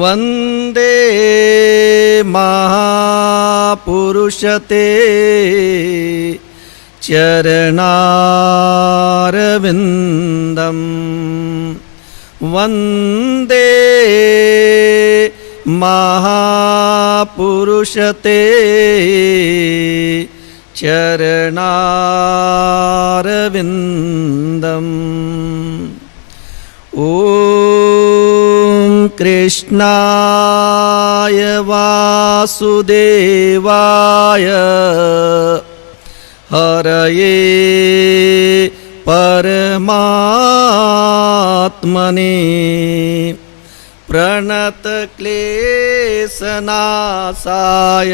वंदे महापुरुषते चरणारविंदम वंदे महापुरुषते चरणारविंदम। ओम कृष्णाय वासुदेवाय हरये परमात्मने प्रणतक्लेशनाशाय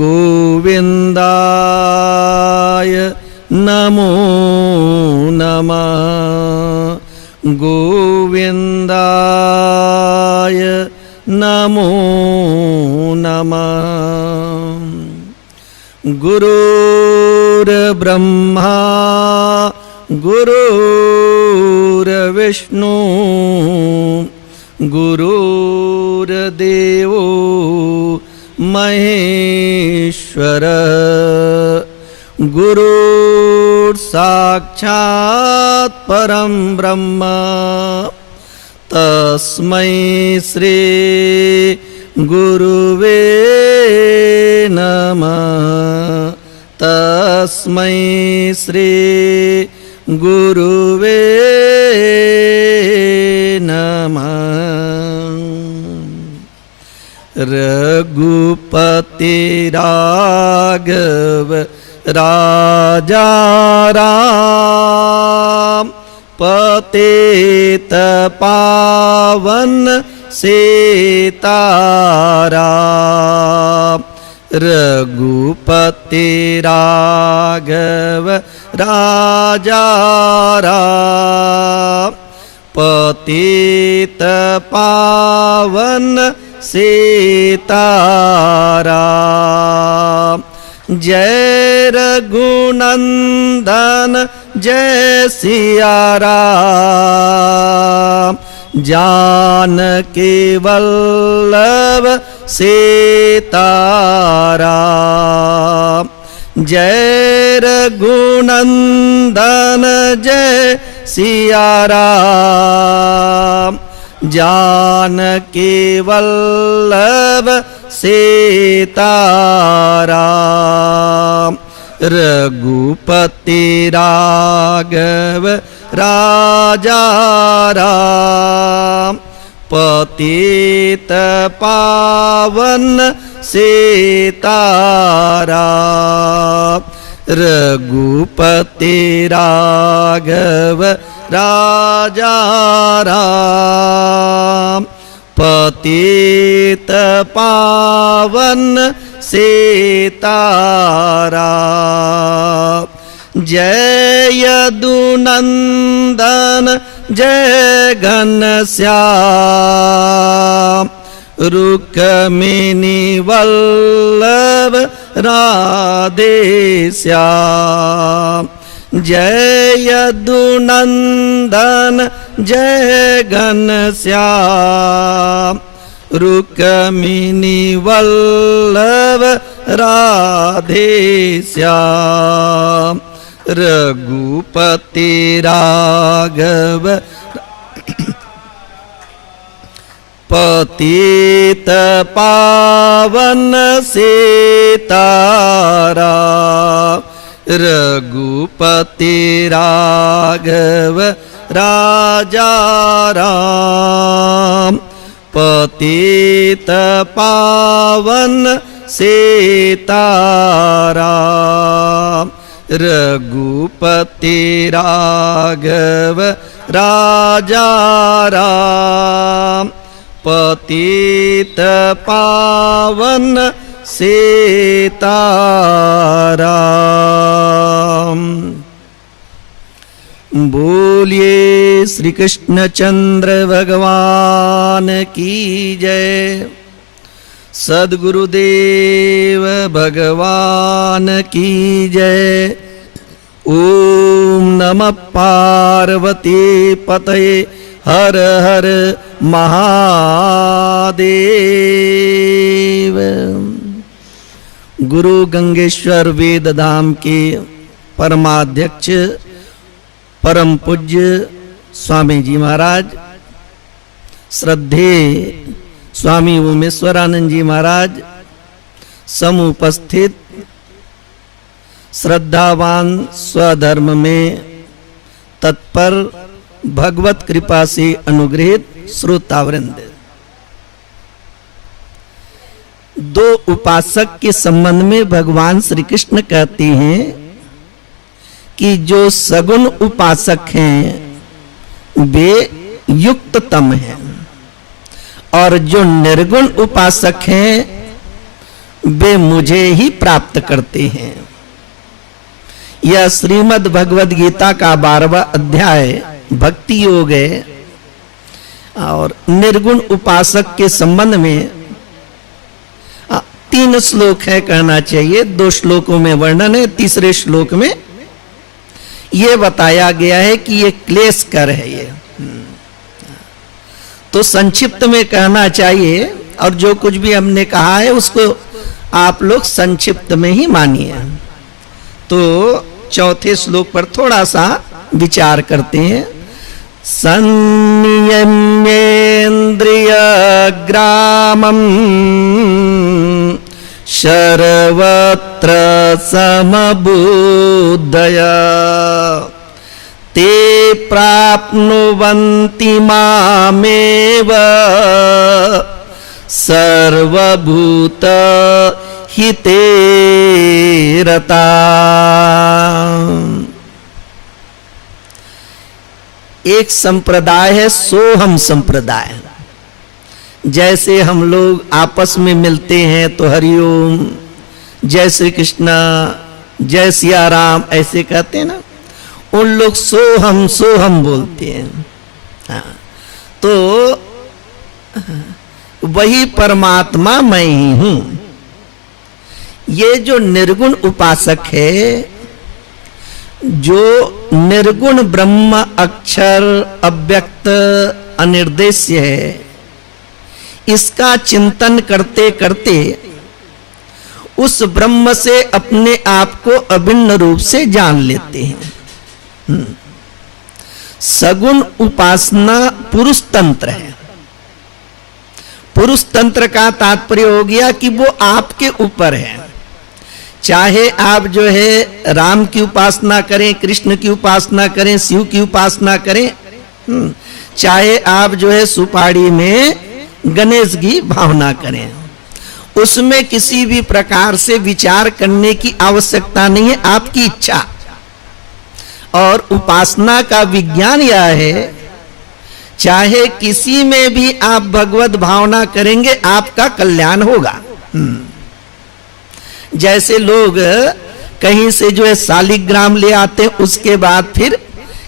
गोविन्दाय नमो नमः। गोविन्दाय नमो नमः। गुरुर्ब्रह्मा गुरुर्विष्णु गुरुर्देवो महेश्वर गुरुर्साक्षात् परं ब्रह्म तस्मै श्री गुरुवे नमः। तस्मै श्री गुरुवे नमः। रघुपति राघव राजा राम पतित पावन सीताराम। रघुपति राघव राजा राम पतित पावन सीताराम। जय रघुनंदन जय सिया राम जानकी वल्लभ सीताराम। जय रघुनंदन जय सिया राम जानकी वल्लभ सीताराम। रघुपति राघव राजा राम पतित पावन सीताराम। रघुपति राघव राजा राम पतित पावन सीताराम। जय यदुनंदन जय घनश्याम रुक्मिणी वल्लभ राधे श्याम। जय यदुनंदन जय घनश्याम रुक्मिणी वल्लभ राधे श्याम। रघुपति राघव पतित पावन सीताराम। रघुपति राघव राजा राम पतित पावन सीताराम। रघुपति राघव राजा राम पतित पावन सीताराम। बोलिए श्री कृष्णचंद्र भगवान की जय। सद्गुरुदेव भगवान की जय। ओम नमः पार्वती पतये हर हर महादेव। गुरु गंगेश्वर वेद धाम के परमाध्यक्ष परम पूज्य स्वामी जी महाराज, श्रद्धेय स्वामी उमेश्वरानंद जी महाराज, समुपस्थित श्रद्धावान स्वधर्म में तत्पर भगवत कृपा से अनुग्रहित श्रोतावृंद, दो उपासक के संबंध में भगवान श्री कृष्ण कहते हैं कि जो सगुण उपासक हैं वे युक्ततम हैं और जो निर्गुण उपासक हैं वे मुझे ही प्राप्त करते हैं। यह श्रीमद् भगवद गीता का 12वां अध्याय भक्ति योग है और निर्गुण उपासक के संबंध में 3 श्लोक है कहना चाहिए, 2 श्लोकों में वर्णन है, तीसरे श्लोक में यह बताया गया है कि ये क्लेश कर है। ये तो संक्षिप्त में कहना चाहिए और जो कुछ भी हमने कहा है उसको आप लोग संक्षिप्त में ही मानिए। तो चौथे श्लोक पर थोड़ा सा विचार करते हैं। संयम्येन्द्रिय ग्रामं सर्वत्र समबुद्धया ते प्राप्नुवन्ति मामेव सर्वभूत हिते रता। एक संप्रदाय है सोहम संप्रदाय। जैसे हम लोग आपस में मिलते हैं तो हरिओम, जय श्री कृष्णा, जय सिया राम ऐसे कहते हैं ना, उन लोग सोहम सोहम बोलते हैं। तो वही परमात्मा मैं ही हूं। ये जो निर्गुण उपासक है, जो निर्गुण ब्रह्म अक्षर अव्यक्त अनिर्देश्य है, इसका चिंतन करते करते उस ब्रह्म से अपने आप को अभिन्न रूप से जान लेते हैं। सगुण उपासना पुरुष तंत्र है। पुरुष तंत्र का तात्पर्य हो गया कि वो आपके ऊपर है। चाहे आप जो है राम की उपासना करें, कृष्ण की उपासना करें, शिव की उपासना करें, चाहे आप जो है सुपाड़ी में गणेश की भावना करें, उसमें किसी भी प्रकार से विचार करने की आवश्यकता नहीं है, आपकी इच्छा। और उपासना का विज्ञान यह है, चाहे किसी में भी आप भगवत भावना करेंगे आपका कल्याण होगा। जैसे लोग कहीं से जो है शालिग्राम ले आते हैं, उसके बाद फिर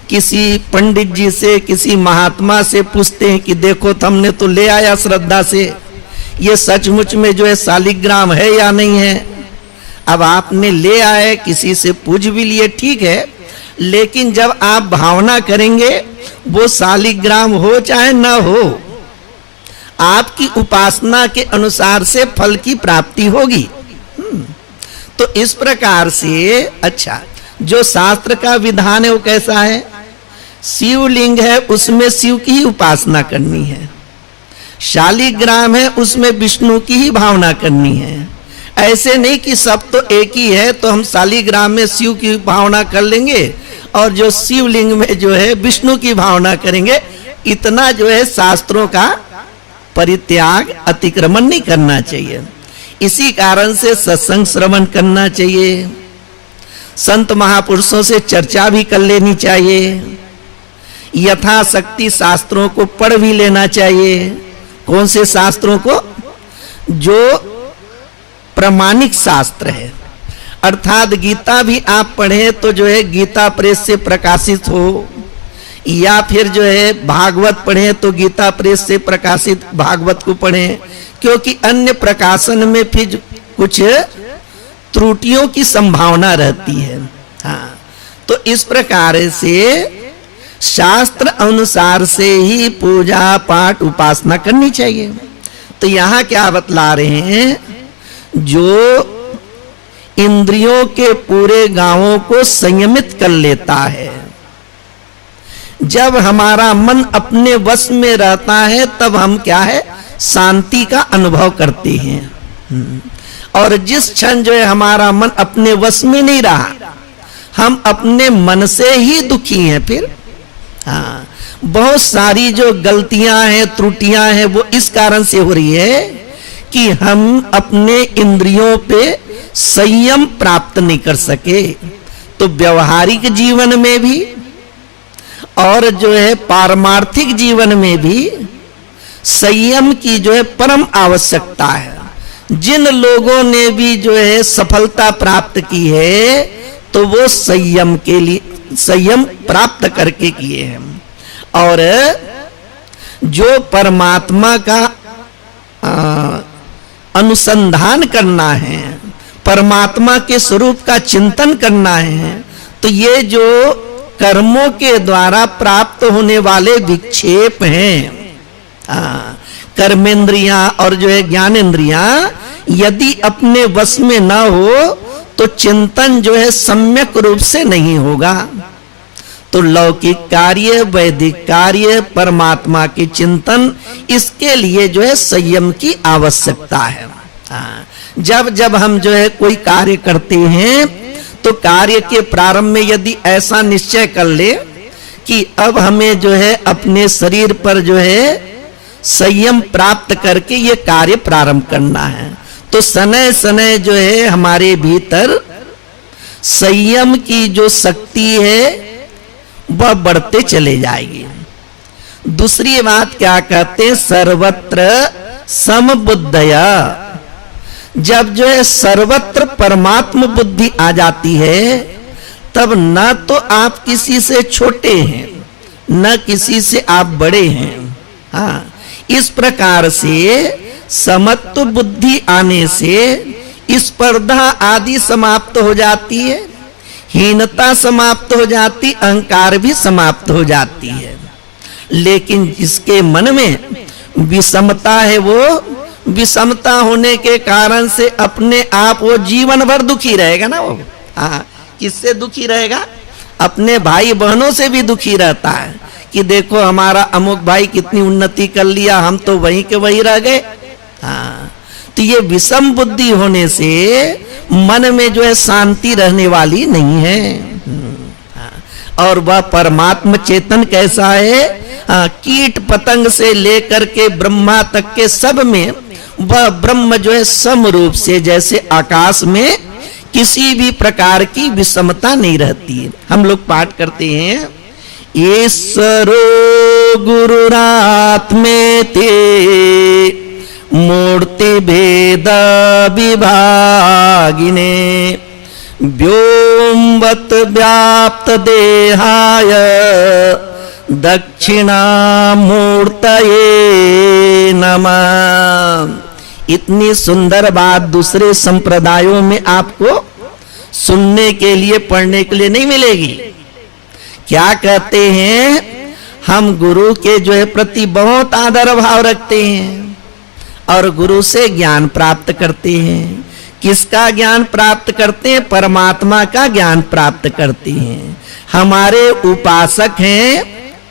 किसी पंडित जी से, किसी महात्मा से पूछते हैं कि देखो हमने तो ले आया श्रद्धा से, ये सचमुच में जो है शालिग्राम है या नहीं है। अब आपने ले आए, किसी से पूछ भी लिए, ठीक है, लेकिन जब आप भावना करेंगे वो शालिग्राम हो चाहे ना हो, आपकी उपासना के अनुसार से फल की प्राप्ति होगी। तो इस प्रकार से अच्छा, जो शास्त्र का विधान है वो कैसा है? शिवलिंग है, उसमें शिव की ही उपासना करनी है। शालिग्राम है, उसमें विष्णु की ही भावना करनी है। ऐसे नहीं कि सब तो एक ही है तो हम शालिग्राम में शिव की भावना कर लेंगे और जो शिवलिंग में जो है विष्णु की भावना करेंगे। इतना जो है शास्त्रों का परित्याग, अतिक्रमण नहीं करना चाहिए। इसी कारण से सत्संग श्रवण करना चाहिए, संत महापुरुषों से चर्चा भी कर लेनी चाहिए, यथाशक्ति शास्त्रों को पढ़ भी लेना चाहिए। कौन से शास्त्रों को? जो प्रामाणिक शास्त्र है, अर्थात गीता भी आप पढ़ें तो जो है गीता प्रेस से प्रकाशित हो, या फिर जो है भागवत पढ़ें तो गीता प्रेस से प्रकाशित भागवत को पढ़ें, क्योंकि अन्य प्रकाशन में फिर कुछ त्रुटियों की संभावना रहती है। हाँ, तो इस प्रकार से शास्त्र अनुसार से ही पूजा पाठ उपासना करनी चाहिए। तो यहां क्या बतला रहे हैं, जो इंद्रियों के पूरे गांवों को संयमित कर लेता है, जब हमारा मन अपने वश में रहता है तब हम क्या है, शांति का अनुभव करते हैं। और जिस क्षण जो है हमारा मन अपने वश में नहीं रहा, हम अपने मन से ही दुखी हैं। फिर हाँ, बहुत सारी जो गलतियां हैं, त्रुटियां हैं, वो इस कारण से हो रही है कि हम अपने इंद्रियों पे संयम प्राप्त नहीं कर सके। तो व्यवहारिक जीवन में भी और जो है पारमार्थिक जीवन में भी संयम की जो है परम आवश्यकता है। जिन लोगों ने भी जो है सफलता प्राप्त की है, तो वो संयम के लिए, संयम प्राप्त करके किए हैं। और जो परमात्मा का अनुसंधान करना है, परमात्मा के स्वरूप का चिंतन करना है, तो ये जो कर्मों के द्वारा प्राप्त होने वाले विक्षेप हैं, कर्मेंद्रियां और जो है ज्ञानेंद्रियां, यदि अपने वश में न हो तो चिंतन जो है सम्यक रूप से नहीं होगा। तो लौकिक कार्य, वैदिक कार्य, परमात्मा के चिंतन, इसके लिए जो है संयम की आवश्यकता है। जब जब हम जो है कोई कार्य करते हैं, तो कार्य के प्रारंभ में यदि ऐसा निश्चय कर ले कि अब हमें जो है अपने शरीर पर जो है संयम प्राप्त करके ये कार्य प्रारंभ करना है, तो समय समय जो है हमारे भीतर संयम की जो शक्ति है वह बढ़ते चले जाएगी। दूसरी बात क्या कहते हैं, सर्वत्र समबुद्धया। जब जो है सर्वत्र परमात्म बुद्धि आ जाती है, तब न तो आप किसी से छोटे हैं, न किसी से आप बड़े हैं। हाँ, इस प्रकार से समत्व बुद्धि आने से स्पर्धा आदि समाप्त हो जाती है, हीनता समाप्त हो जाती, अहंकार भी समाप्त हो जाती है। लेकिन जिसके मन में विषमता है, वो विषमता होने के कारण से अपने आप वो जीवन भर दुखी रहेगा ना। वो किससे दुखी रहेगा, अपने भाई बहनों से भी दुखी रहता है कि देखो हमारा अमुक भाई कितनी उन्नति कर लिया, हम तो वहीं के वहीं रह गए। तो ये विषम बुद्धि होने से मन में जो है शांति रहने वाली नहीं है। और वह परमात्म चेतन कैसा है, कीट पतंग से लेकर के ब्रह्मा तक के सब में वह ब्रह्म जो है समरूप से, जैसे आकाश में किसी भी प्रकार की विषमता नहीं रहती है। हम लोग पाठ करते हैं, ईश्वरो गुरुरात्मेति मूर्ति भेद विभागिने व्योमवत व्याप्त देहाय दक्षिणामूर्तये नमः। इतनी सुंदर बात दूसरे संप्रदायों में आपको सुनने के लिए, पढ़ने के लिए नहीं मिलेगी। क्या कहते हैं, हम गुरु के जो है प्रति बहुत आदर भाव रखते हैं और गुरु से ज्ञान प्राप्त करते हैं। किसका ज्ञान प्राप्त करते हैं, परमात्मा का ज्ञान प्राप्त करते हैं। हमारे उपासक हैं,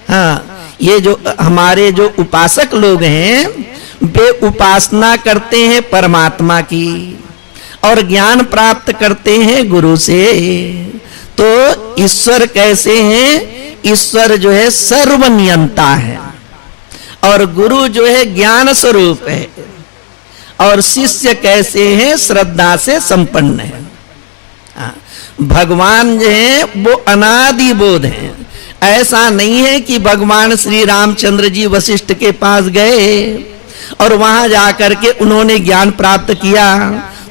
हाँ, ये जो हमारे जो उपासक लोग हैं, वे उपासना करते हैं परमात्मा की और ज्ञान प्राप्त करते हैं गुरु से। तो ईश्वर कैसे हैं, ईश्वर जो है सर्वनियंता है और गुरु जो है ज्ञान स्वरूप है, और शिष्य कैसे हैं, श्रद्धा से संपन्न है। भगवान जो है वो अनादि बोध हैं। ऐसा नहीं है कि भगवान श्री रामचंद्र जी वशिष्ठ के पास गए और वहां जाकर के उन्होंने ज्ञान प्राप्त किया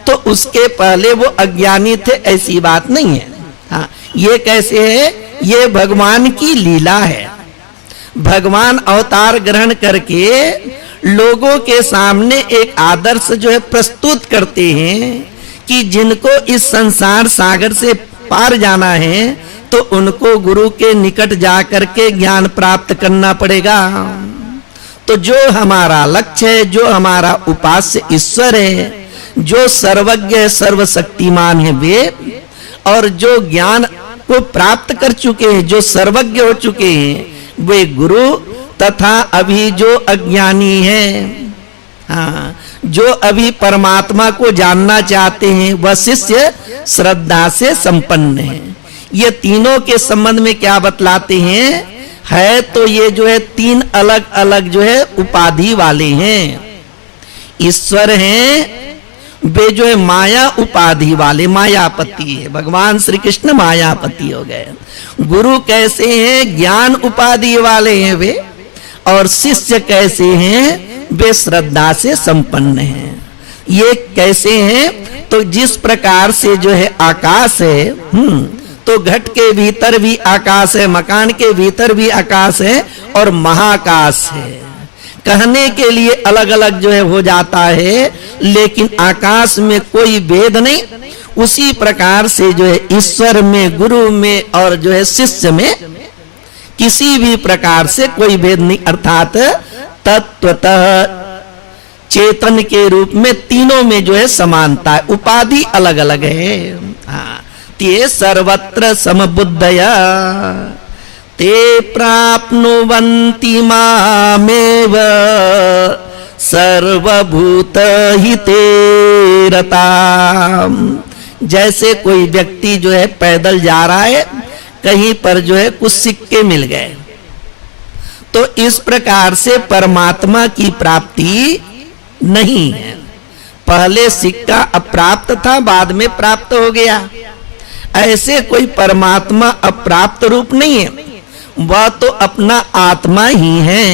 तो उसके पहले वो अज्ञानी थे, ऐसी बात नहीं है। हाँ, ये कैसे है, ये भगवान की लीला है। भगवान अवतार ग्रहण करके लोगों के सामने एक आदर्श जो है प्रस्तुत करते हैं कि जिनको इस संसार सागर से पार जाना है तो उनको गुरु के निकट जाकर के ज्ञान प्राप्त करना पड़ेगा। तो जो हमारा लक्ष्य है, जो हमारा उपास्य ईश्वर है, जो सर्वज्ञ सर्वशक्तिमान है वे, और जो ज्ञान को प्राप्त कर चुके हैं, जो सर्वज्ञ हो चुके हैं वे गुरु, तथा अभी जो अज्ञानी है, हाँ, जो अभी परमात्मा को जानना चाहते हैं वह शिष्य श्रद्धा से संपन्न है। ये तीनों के संबंध में क्या बतलाते हैं, है तो ये जो है तीन अलग अलग जो है उपाधि वाले हैं। ईश्वर हैं वे जो है माया उपाधि वाले, मायापति है, भगवान श्री कृष्ण मायापति हो गए। गुरु कैसे हैं, ज्ञान उपाधि वाले हैं वे, और शिष्य कैसे हैं, वे श्रद्धा से संपन्न हैं। ये कैसे हैं, तो जिस प्रकार से जो है आकाश है, तो घट के भीतर भी आकाश है, मकान के भीतर भी आकाश है, और महाकाश है। कहने के लिए अलग अलग जो है हो जाता है, लेकिन आकाश में कोई भेद नहीं। उसी प्रकार से जो है ईश्वर में, गुरु में और जो है शिष्य में किसी भी प्रकार से कोई भेद नहीं, अर्थात तत्वतः चेतन के रूप में तीनों में जो है समानता है, उपाधि अलग अलग है। हाँ, ते सर्वत्र समबुद्धया ते प्राप्नुवन्ति मामेव सर्वभूत हिते रताम। जैसे कोई व्यक्ति जो है पैदल जा रहा है, कहीं पर जो है कुछ सिक्के मिल गए, तो इस प्रकार से परमात्मा की प्राप्ति नहीं है। पहले सिक्का अप्राप्त था, बाद में प्राप्त हो गया। ऐसे कोई परमात्मा अप्राप्त रूप नहीं है, वह तो अपना आत्मा ही है।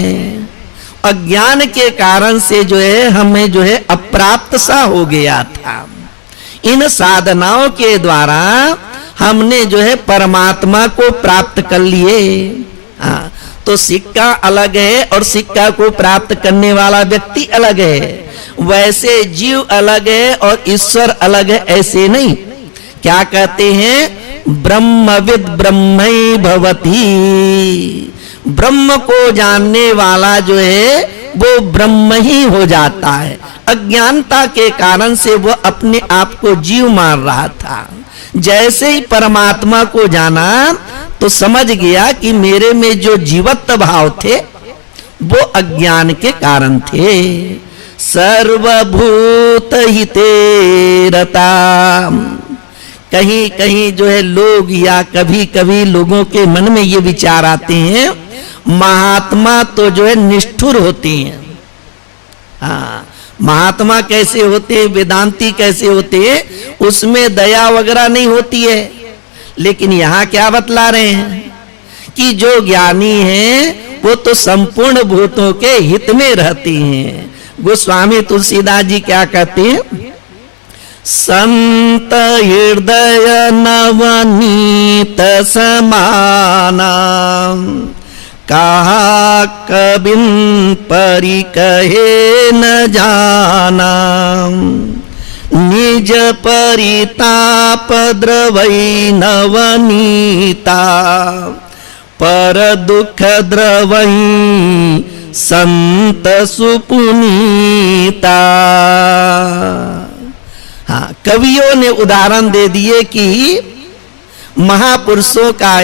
अज्ञान के कारण से जो है हमें जो है अप्राप्त सा हो गया था। इन साधनाओं के द्वारा हमने जो है परमात्मा को प्राप्त कर लिए। हाँ, तो सिक्का अलग है और सिक्का को प्राप्त करने वाला व्यक्ति अलग है। वैसे जीव अलग है और ईश्वर अलग है, ऐसे नहीं। क्या कहते हैं, ब्रह्मविद ब्रह्मै भवति। ब्रह्म को जानने वाला जो है वो ब्रह्म ही हो जाता है। अज्ञानता के कारण से वो अपने आप को जीव मान रहा था। जैसे ही परमात्मा को जाना तो समझ गया कि मेरे में जो जीवत्व भाव थे वो अज्ञान के कारण थे। सर्वभूत हिते रता। कहीं कहीं जो है लोग या कभी कभी लोगों के मन में ये विचार आते हैं, महात्मा तो जो है निष्ठुर होते हैं। हाँ, महात्मा कैसे होते हैं, वेदांती कैसे होते हैं, उसमें दया वगैरह नहीं होती है। लेकिन यहाँ क्या बतला रहे हैं कि जो ज्ञानी हैं वो तो संपूर्ण भूतों के हित में रहते हैं। गोस्वामी तुलसीदास जी क्या कहते हैं, संत हृदय नवनीत समाना कहा कबिन परि कहे न जाना। निज परिताप द्रवई नवनीता पर दुख द्रवई संत सुपुनीता। हाँ, कवियों ने उदाहरण दे दिए कि महापुरुषों का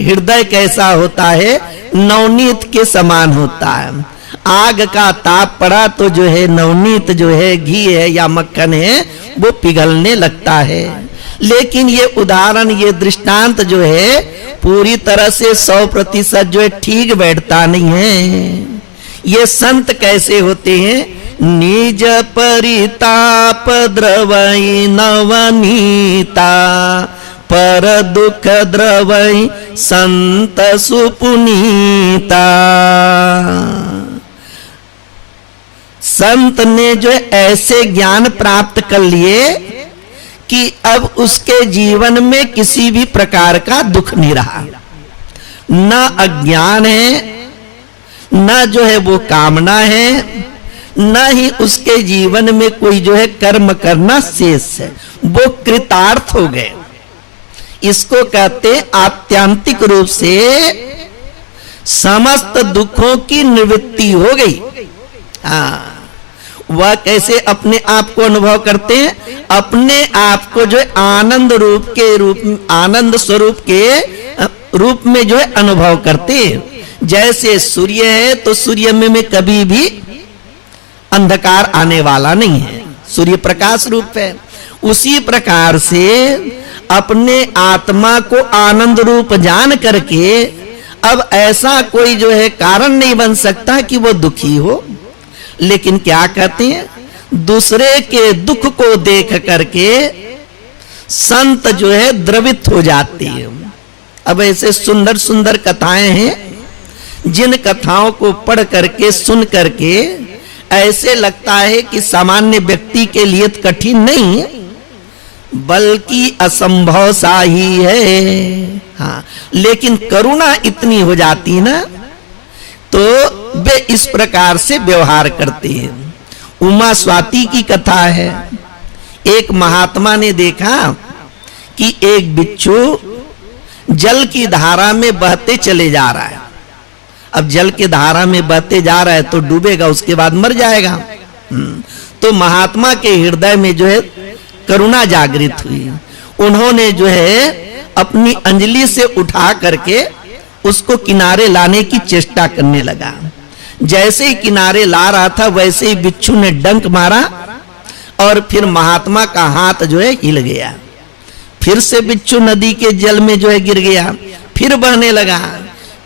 हृदय कैसा होता है, नवनीत के समान होता है। आग का ताप पड़ा तो जो है नवनीत जो है, घी है या मक्खन है, वो पिघलने लगता है। लेकिन ये उदाहरण, ये दृष्टांत जो है पूरी तरह से 100% जो है ठीक बैठता नहीं है। ये संत कैसे होते हैं, निज परिताप द्रवई नवनीता पर दुख द्रवई संत सुपुनीता। संत ने जो ऐसे ज्ञान प्राप्त कर लिए कि अब उसके जीवन में किसी भी प्रकार का दुख नहीं रहा। न अज्ञान है, न जो है वो कामना है, न ही उसके जीवन में कोई जो है कर्म करना शेष है। वो कृतार्थ हो गए। इसको कहते आत्यांतिक रूप से समस्त दुखों की निवृत्ति हो गई। हाँ, वह कैसे अपने आप को अनुभव करते हैं? अपने आप को जो है आनंद आनंद स्वरूप के रूप में जो है अनुभव करते हैं। जैसे सूर्य है तो सूर्य में कभी भी अंधकार आने वाला नहीं है, सूर्य प्रकाश रूप है। उसी प्रकार से अपने आत्मा को आनंद रूप जान करके अब ऐसा कोई जो है कारण नहीं बन सकता कि वो दुखी हो। लेकिन क्या कहते हैं, दूसरे के दुख को देख करके संत जो है द्रवित हो जाते हैं। अब ऐसे सुंदर सुंदर कथाएं हैं जिन कथाओं को पढ़ करके सुन करके ऐसे लगता है कि सामान्य व्यक्ति के लिए कठिन नहीं बल्कि असंभव सा ही है। हाँ, लेकिन करुणा इतनी हो जाती ना तो वे इस प्रकार से व्यवहार करते हैं। उमा स्वाति की कथा है। एक महात्मा ने देखा कि एक बिच्छू जल की धारा में बहते चले जा रहा है। अब जल की धारा में बहते जा रहा है तो डूबेगा, उसके बाद मर जाएगा। तो महात्मा के हृदय में जो है करुणा जागृत हुई। उन्होंने जो है अपनी अंजलि से उठा करके उसको किनारे लाने की चेष्टा करने लगा। जैसे ही किनारे ला रहा था वैसे ही बिच्छू ने डंक मारा और फिर महात्मा का हाथ जो है हिल गया। फिर से बिच्छू नदी के जल में जो है गिर गया, फिर बहने लगा।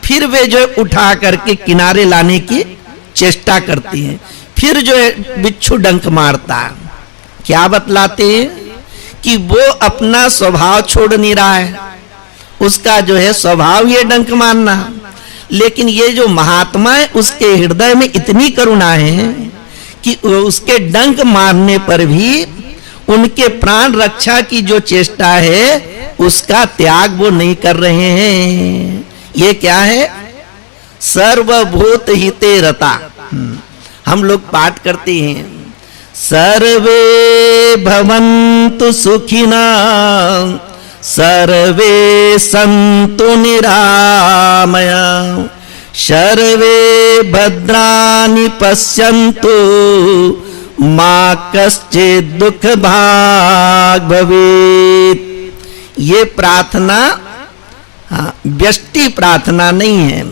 फिर वे जो है उठा करके किनारे लाने की चेष्टा करती हैं। फिर जो है बिच्छू डंक मारता। क्या बतलाते हैं कि वो अपना स्वभाव छोड़ नहीं रहा है, उसका जो है स्वभाव ये डंक मारना। लेकिन ये जो महात्मा है उसके हृदय में इतनी करुणा है कि उसके डंक मारने पर भी उनके प्राण रक्षा की जो चेष्टा है उसका त्याग वो नहीं कर रहे हैं। ये क्या है? सर्वभूत हिते रता। हम लोग पाठ करते हैं, सर्वे भवन्तु सुखिना सर्वे सन्तु निरामया सर्वे भद्राणि पश्यन्तु मा कश्चित् दुःख भाग् भवेत्। ये प्रार्थना व्यष्टि प्रार्थना नहीं है,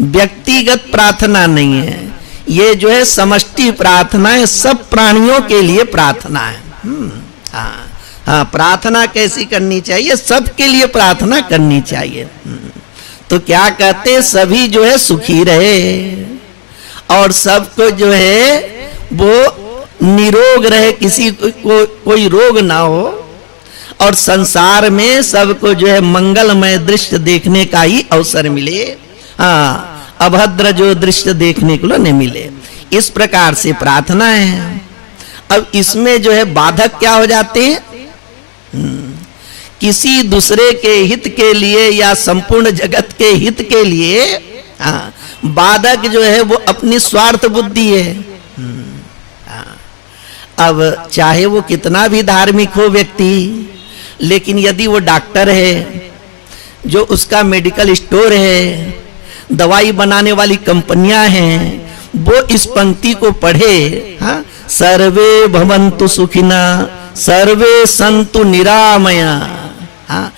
व्यक्तिगत प्रार्थना नहीं है, ये जो है समष्टि प्रार्थना है, सब प्राणियों के लिए प्रार्थना है। हाँ, प्रार्थना कैसी करनी चाहिए? सबके लिए प्रार्थना करनी चाहिए। तो क्या कहते, सभी जो है सुखी रहे और सबको जो है वो निरोग रहे, किसी को कोई रोग ना हो और संसार में सबको जो है मंगलमय दृश्य देखने का ही अवसर मिले। हाँ, अभद्र जो दृश्य देखने को नहीं मिले, इस प्रकार से प्रार्थना है। अब इसमें जो है बाधक क्या हो जाते हैं? किसी दूसरे के हित के लिए या संपूर्ण जगत के हित के लिए बाधक जो है वो अपनी स्वार्थ बुद्धि है। अब चाहे वो कितना भी धार्मिक हो व्यक्ति, लेकिन यदि वो डॉक्टर है, जो उसका मेडिकल स्टोर है, दवाई बनाने वाली कंपनियां हैं, वो इस पंक्ति को पढ़े, हाँ, सर्वे भवन्तु सुखिना सर्वे सन्तु निरामया। हाँ,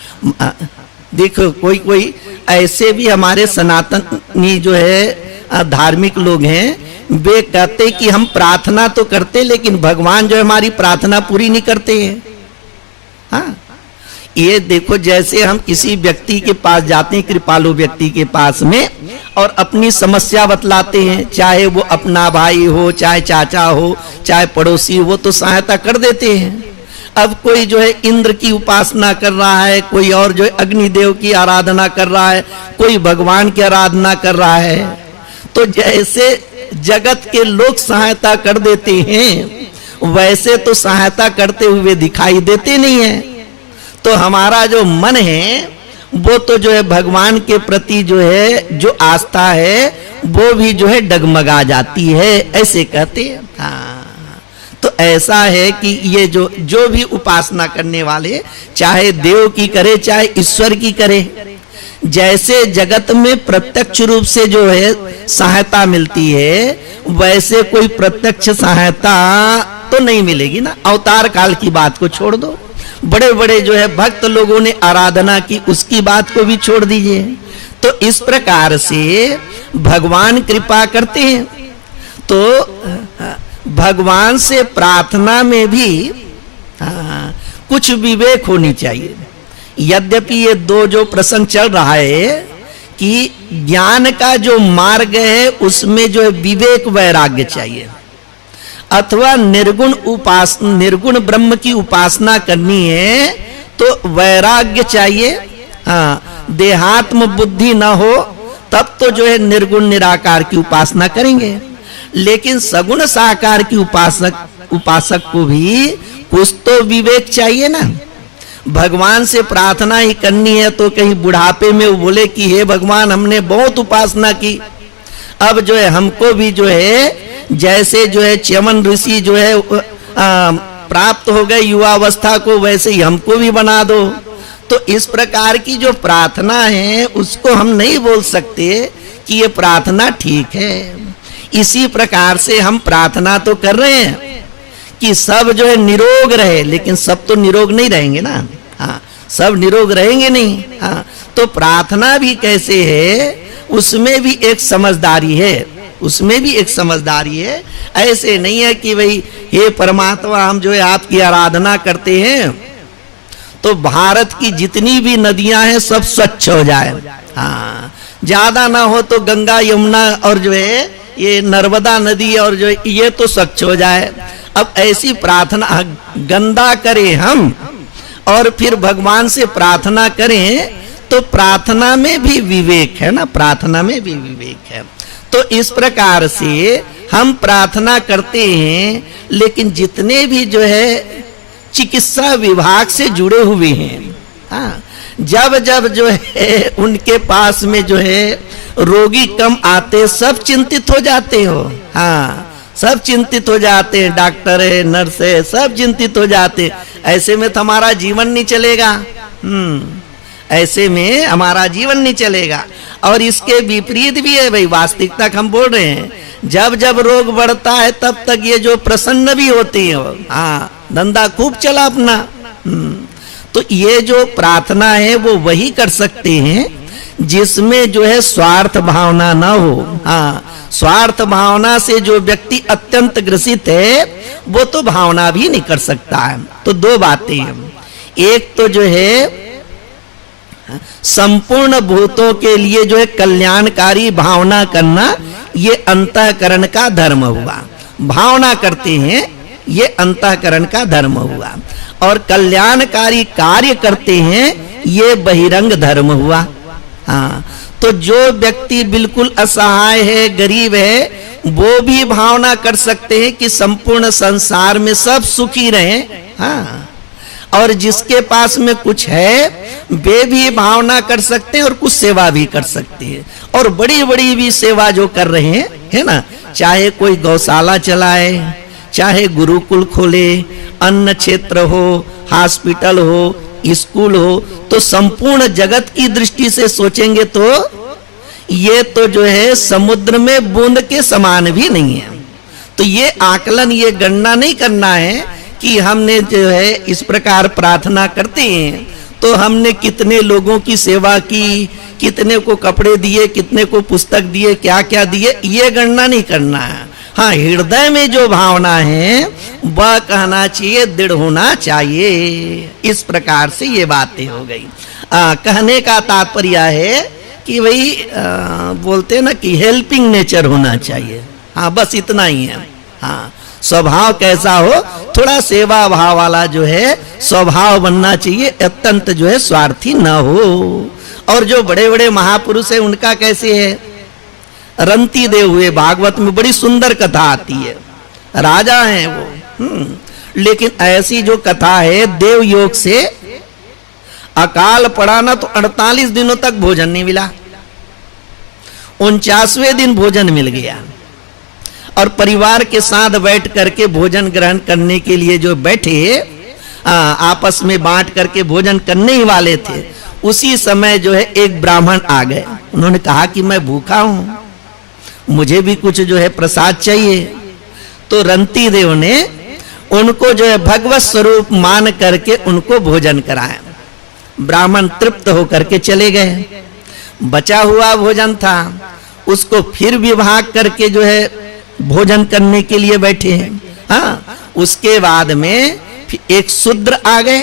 देखो कोई कोई ऐसे भी हमारे सनातनी जो है धार्मिक लोग हैं, वे कहते कि हम प्रार्थना तो करते लेकिन भगवान जो है हमारी प्रार्थना पूरी नहीं करते हैं। हाँ, ये देखो जैसे हम किसी व्यक्ति के पास जाते हैं, कृपालु व्यक्ति के पास में, और अपनी समस्या बतलाते हैं, चाहे वो अपना भाई हो, चाहे चाचा हो, चाहे पड़ोसी हो, वो तो सहायता कर देते हैं। अब कोई जो है इंद्र की उपासना कर रहा है, कोई और जो है अग्निदेव की आराधना कर रहा है, कोई भगवान की आराधना कर रहा है, तो जैसे जगत के लोग सहायता कर देते हैं वैसे तो सहायता करते हुए दिखाई देते नहीं है। तो हमारा जो मन है वो तो जो है भगवान के प्रति जो है जो आस्था है वो भी जो है डगमगा जाती है, ऐसे कहते हैं। हाँ, तो ऐसा है कि ये जो भी उपासना करने वाले, चाहे देव की करे चाहे ईश्वर की करे, जैसे जगत में प्रत्यक्ष रूप से जो है सहायता मिलती है, वैसे कोई प्रत्यक्ष सहायता तो नहीं मिलेगी ना। अवतार काल की बात को छोड़ दो, बड़े बड़े जो है भक्त लोगों ने आराधना की, उसकी बात को भी छोड़ दीजिए। तो इस प्रकार से भगवान कृपा करते हैं, तो भगवान से प्रार्थना में भी कुछ विवेक होनी चाहिए। यद्यपि ये दो जो प्रसंग चल रहा है कि ज्ञान का जो मार्ग है उसमें जो है विवेक वैराग्य चाहिए, अथवा निर्गुण ब्रह्म की उपासना करनी है तो वैराग्य चाहिए। हाँ, देहात्म बुद्धि न हो तब तो जो है निर्गुण निराकार की उपासना करेंगे, लेकिन सगुण साकार की उपासक को भी कुछ तो विवेक चाहिए ना। भगवान से प्रार्थना ही करनी है तो कहीं बुढ़ापे में वो बोले कि हे भगवान, हमने बहुत उपासना की, अब जो है हमको भी जो है जैसे जो है च्यवन ऋषि जो है प्राप्त हो गए युवावस्था को, वैसे ही हमको भी बना दो। तो इस प्रकार की जो प्रार्थना है उसको हम नहीं बोल सकते कि ये प्रार्थना ठीक है। इसी प्रकार से हम प्रार्थना तो कर रहे हैं कि सब जो है निरोग रहे, लेकिन सब तो निरोग नहीं रहेंगे ना। हाँ, सब निरोग रहेंगे नहीं। हाँ, तो प्रार्थना भी कैसे है, उसमें भी एक समझदारी है, उसमें भी एक समझदारी है। ऐसे नहीं है कि भाई हे परमात्मा, हम जो है आपकी आराधना करते हैं तो भारत की जितनी भी नदियां हैं सब स्वच्छ हो जाए। हाँ, ज्यादा ना हो तो गंगा यमुना और जो है ये नर्मदा नदी और जो ये तो स्वच्छ हो जाए। अब ऐसी प्रार्थना गंदा करें हम और फिर भगवान से प्रार्थना करें तो प्रार्थना में भी विवेक है ना, प्रार्थना में भी विवेक है। तो इस प्रकार से हम प्रार्थना करते हैं, लेकिन जितने भी जो है चिकित्सा विभाग से जुड़े हुए हैं, हाँ, जब जब जो है उनके पास में जो है रोगी कम आते, सब चिंतित हो जाते हो। हाँ, सब चिंतित हो जाते हैं, डॉक्टर है, नर्स है, सब चिंतित हो जाते। ऐसे में तो हमारा जीवन नहीं चलेगा। ऐसे में हमारा जीवन नहीं चलेगा। और इसके विपरीत भी है भाई, वास्तविकता हम बोल रहे हैं, जब जब रोग बढ़ता है तब तक ये जो प्रसन्न भी होती है, हाँ, धंधा खूब चला अपना। तो ये जो प्रार्थना है वो वही कर सकते हैं जिसमें जो है स्वार्थ भावना ना हो। हाँ, स्वार्थ भावना से जो व्यक्ति अत्यंत ग्रसित है वो तो भावना भी नहीं कर सकता है। तो दो बातें हैं, एक तो जो है संपूर्ण भूतों के लिए जो है कल्याणकारी भावना करना, ये अंतःकरण का धर्म हुआ। भावना करते हैं, ये अंतःकरण का धर्म हुआ। और कल्याणकारी कार्य करते हैं, ये बहिरंग धर्म हुआ। हाँ, तो जो व्यक्ति बिल्कुल असहाय है, गरीब है, वो भी भावना कर सकते हैं कि संपूर्ण संसार में सब सुखी रहें। हाँ, और जिसके पास में कुछ है वे भी भावना कर सकते हैं और कुछ सेवा भी कर सकते हैं। और बड़ी बड़ी भी सेवा जो कर रहे हैं, है ना, चाहे कोई गौशाला चलाए, चाहे गुरुकुल खोले, अन्न क्षेत्र हो, हॉस्पिटल हो, स्कूल हो, तो संपूर्ण जगत की दृष्टि से सोचेंगे तो ये तो जो है समुद्र में बूंद के समान भी नहीं है। तो ये आकलन, ये गणना नहीं करना है कि हमने जो है इस प्रकार प्रार्थना करते हैं तो हमने कितने लोगों की सेवा की, कितने को कपड़े दिए, कितने को पुस्तक दिए, क्या क्या दिए, ये गणना नहीं करना है। हाँ, हृदय में जो भावना है वह कहना चाहिए, दृढ़ होना चाहिए। इस प्रकार से ये बातें हो गई। कहने का तात्पर्य है कि भाई बोलते हैं ना कि हेल्पिंग नेचर होना चाहिए। हाँ, बस इतना ही है। हाँ, स्वभाव कैसा हो, थोड़ा सेवा भाव वाला जो है स्वभाव बनना चाहिए, अत्यंत जो है स्वार्थी न हो। और जो बड़े बड़े महापुरुष हैं उनका कैसे है, रंती देव हुए, भागवत में बड़ी सुंदर कथा आती है, राजा हैं वो। लेकिन ऐसी जो कथा है, देव योग से अकाल पड़ा ना तो 48 दिनों तक भोजन नहीं मिला, 49वें दिन भोजन मिल गया। और परिवार के साथ बैठ करके भोजन ग्रहण करने के लिए जो बैठे, आपस में बांट करके भोजन करने ही वाले थे, उसी समय जो है एक ब्राह्मण आ गए। उन्होंने कहा कि मैं भूखा हूं, मुझे भी कुछ जो है प्रसाद चाहिए। तो रंती देव ने उनको जो है भगवत स्वरूप मान करके उनको भोजन कराया। ब्राह्मण तृप्त होकर के चले गए। बचा हुआ भोजन था, उसको फिर विभाग करके जो है भोजन करने के लिए बैठे हैं। हाँ, उसके बाद में एक शूद्र आ गए।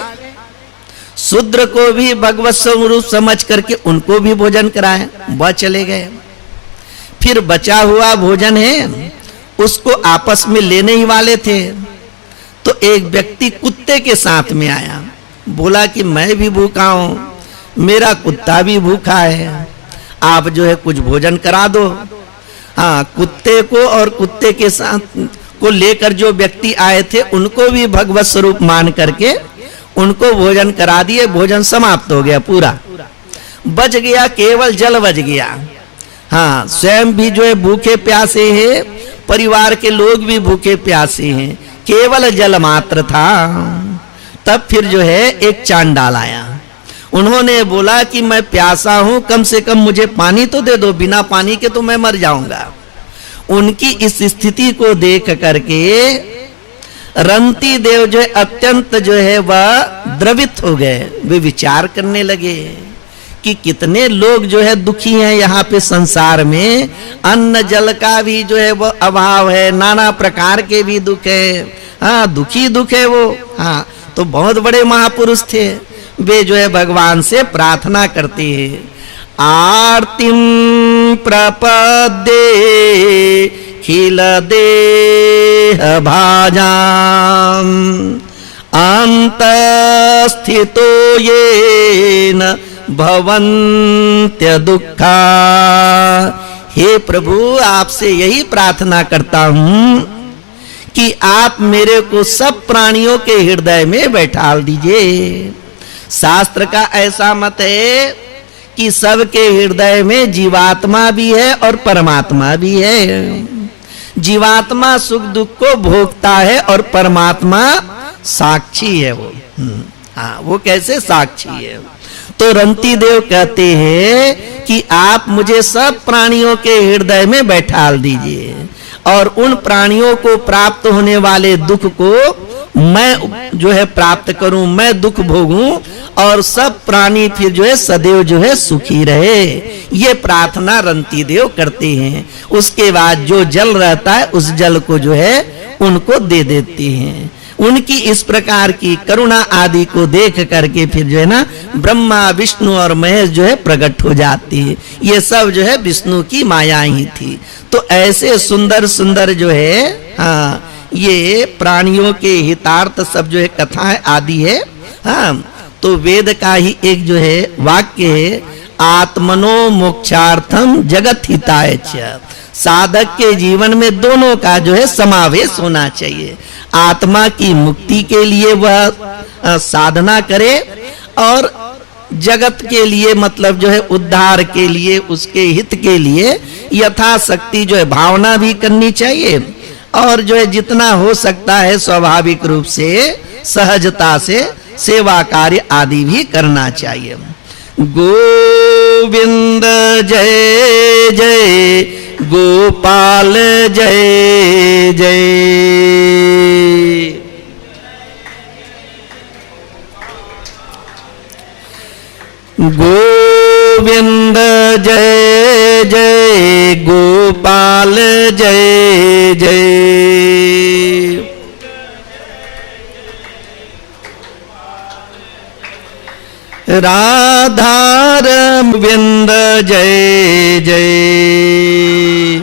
शूद्र को भी भगवत स्वरूप समझ करके उनको भी भोजन कराया, वह चले गए। फिर बचा हुआ भोजन है, उसको आपस में लेने ही वाले थे, तो एक व्यक्ति कुत्ते के साथ में आया, बोला कि मैं भी भूखा हूं, मेरा कुत्ता भी भूखा है, आप जो है कुछ भोजन करा दो। हाँ, कुत्ते को और कुत्ते के साथ को लेकर जो व्यक्ति आए थे उनको भी भगवत स्वरूप मान करके उनको भोजन करा दिए। भोजन समाप्त हो गया पूरा, बच गया केवल जल बच गया। हाँ, स्वयं भी जो है भूखे प्यासे हैं, परिवार के लोग भी भूखे प्यासे हैं, केवल जल मात्र था। तब फिर जो है एक चांडाल आया, उन्होंने बोला कि मैं प्यासा हूं, कम से कम मुझे पानी तो दे दो, बिना पानी के तो मैं मर जाऊंगा। उनकी इस स्थिति को देख करके रंती देव जो है अत्यंत जो है वह द्रवित हो गए। वे विचार करने लगे कि कितने लोग जो है दुखी हैं यहाँ पे संसार में, अन्न जल का भी जो है वो अभाव है, नाना प्रकार के भी दुख है। हाँ, दुखी दुख है वो। हाँ, तो बहुत बड़े महापुरुष थे, वे जो है भगवान से प्रार्थना करते हैं, आरतिम प्रपद्ये खिल देह भाजाम अंतस्थितो येन भवन्त्य दुःखा। हे प्रभु, आपसे यही प्रार्थना करता हूं कि आप मेरे को सब प्राणियों के हृदय में बैठाल दीजिए। शास्त्र का ऐसा मत है कि सबके हृदय में जीवात्मा भी है और परमात्मा भी है। जीवात्मा सुख दुख को भोगता है और परमात्मा साक्षी है। वो हाँ, वो कैसे साक्षी है? तो रंती देव कहते हैं कि आप मुझे सब प्राणियों के हृदय में बैठाल दीजिए और उन प्राणियों को प्राप्त होने वाले दुख को मैं जो है प्राप्त करूं, मैं दुख भोगूं और सब प्राणी फिर जो है सदैव जो है सुखी रहे। ये प्रार्थना रंती देव करते हैं। उसके बाद जो जल रहता है उस जल को जो है उनको दे देते हैं। उनकी इस प्रकार की करुणा आदि को देख करके फिर जो है ना ब्रह्मा विष्णु और महेश जो है प्रकट हो जाते हैं। ये सब जो है विष्णु की माया ही थी। तो ऐसे सुंदर सुंदर जो है हाँ, ये प्राणियों के हितार्थ सब जो है कथा आदि है। हाँ, तो वेद का ही एक जो है वाक्य है, आत्मनो मोक्षार्थम जगत हिताय च। साधक के जीवन में दोनों का जो है समावेश होना चाहिए। आत्मा की मुक्ति के लिए वह साधना करे और जगत के लिए मतलब जो है उद्धार के लिए, उसके हित के लिए यथाशक्ति जो है भावना भी करनी चाहिए और जो है जितना हो सकता है स्वाभाविक रूप से सहजता से सेवा कार्य आदि भी करना चाहिए। गोविंद जय जय गोपाल जय जय। गोविंद जय जय गोपाल जय जय। राधा रविंद जय जय।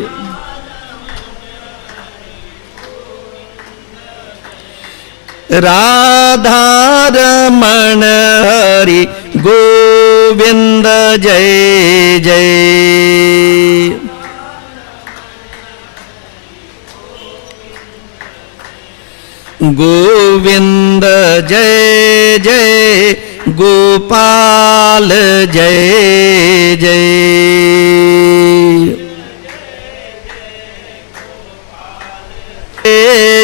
राधा रमण हरि गोविंद जय जय। गोविंद जय जय गोपाल जय जय।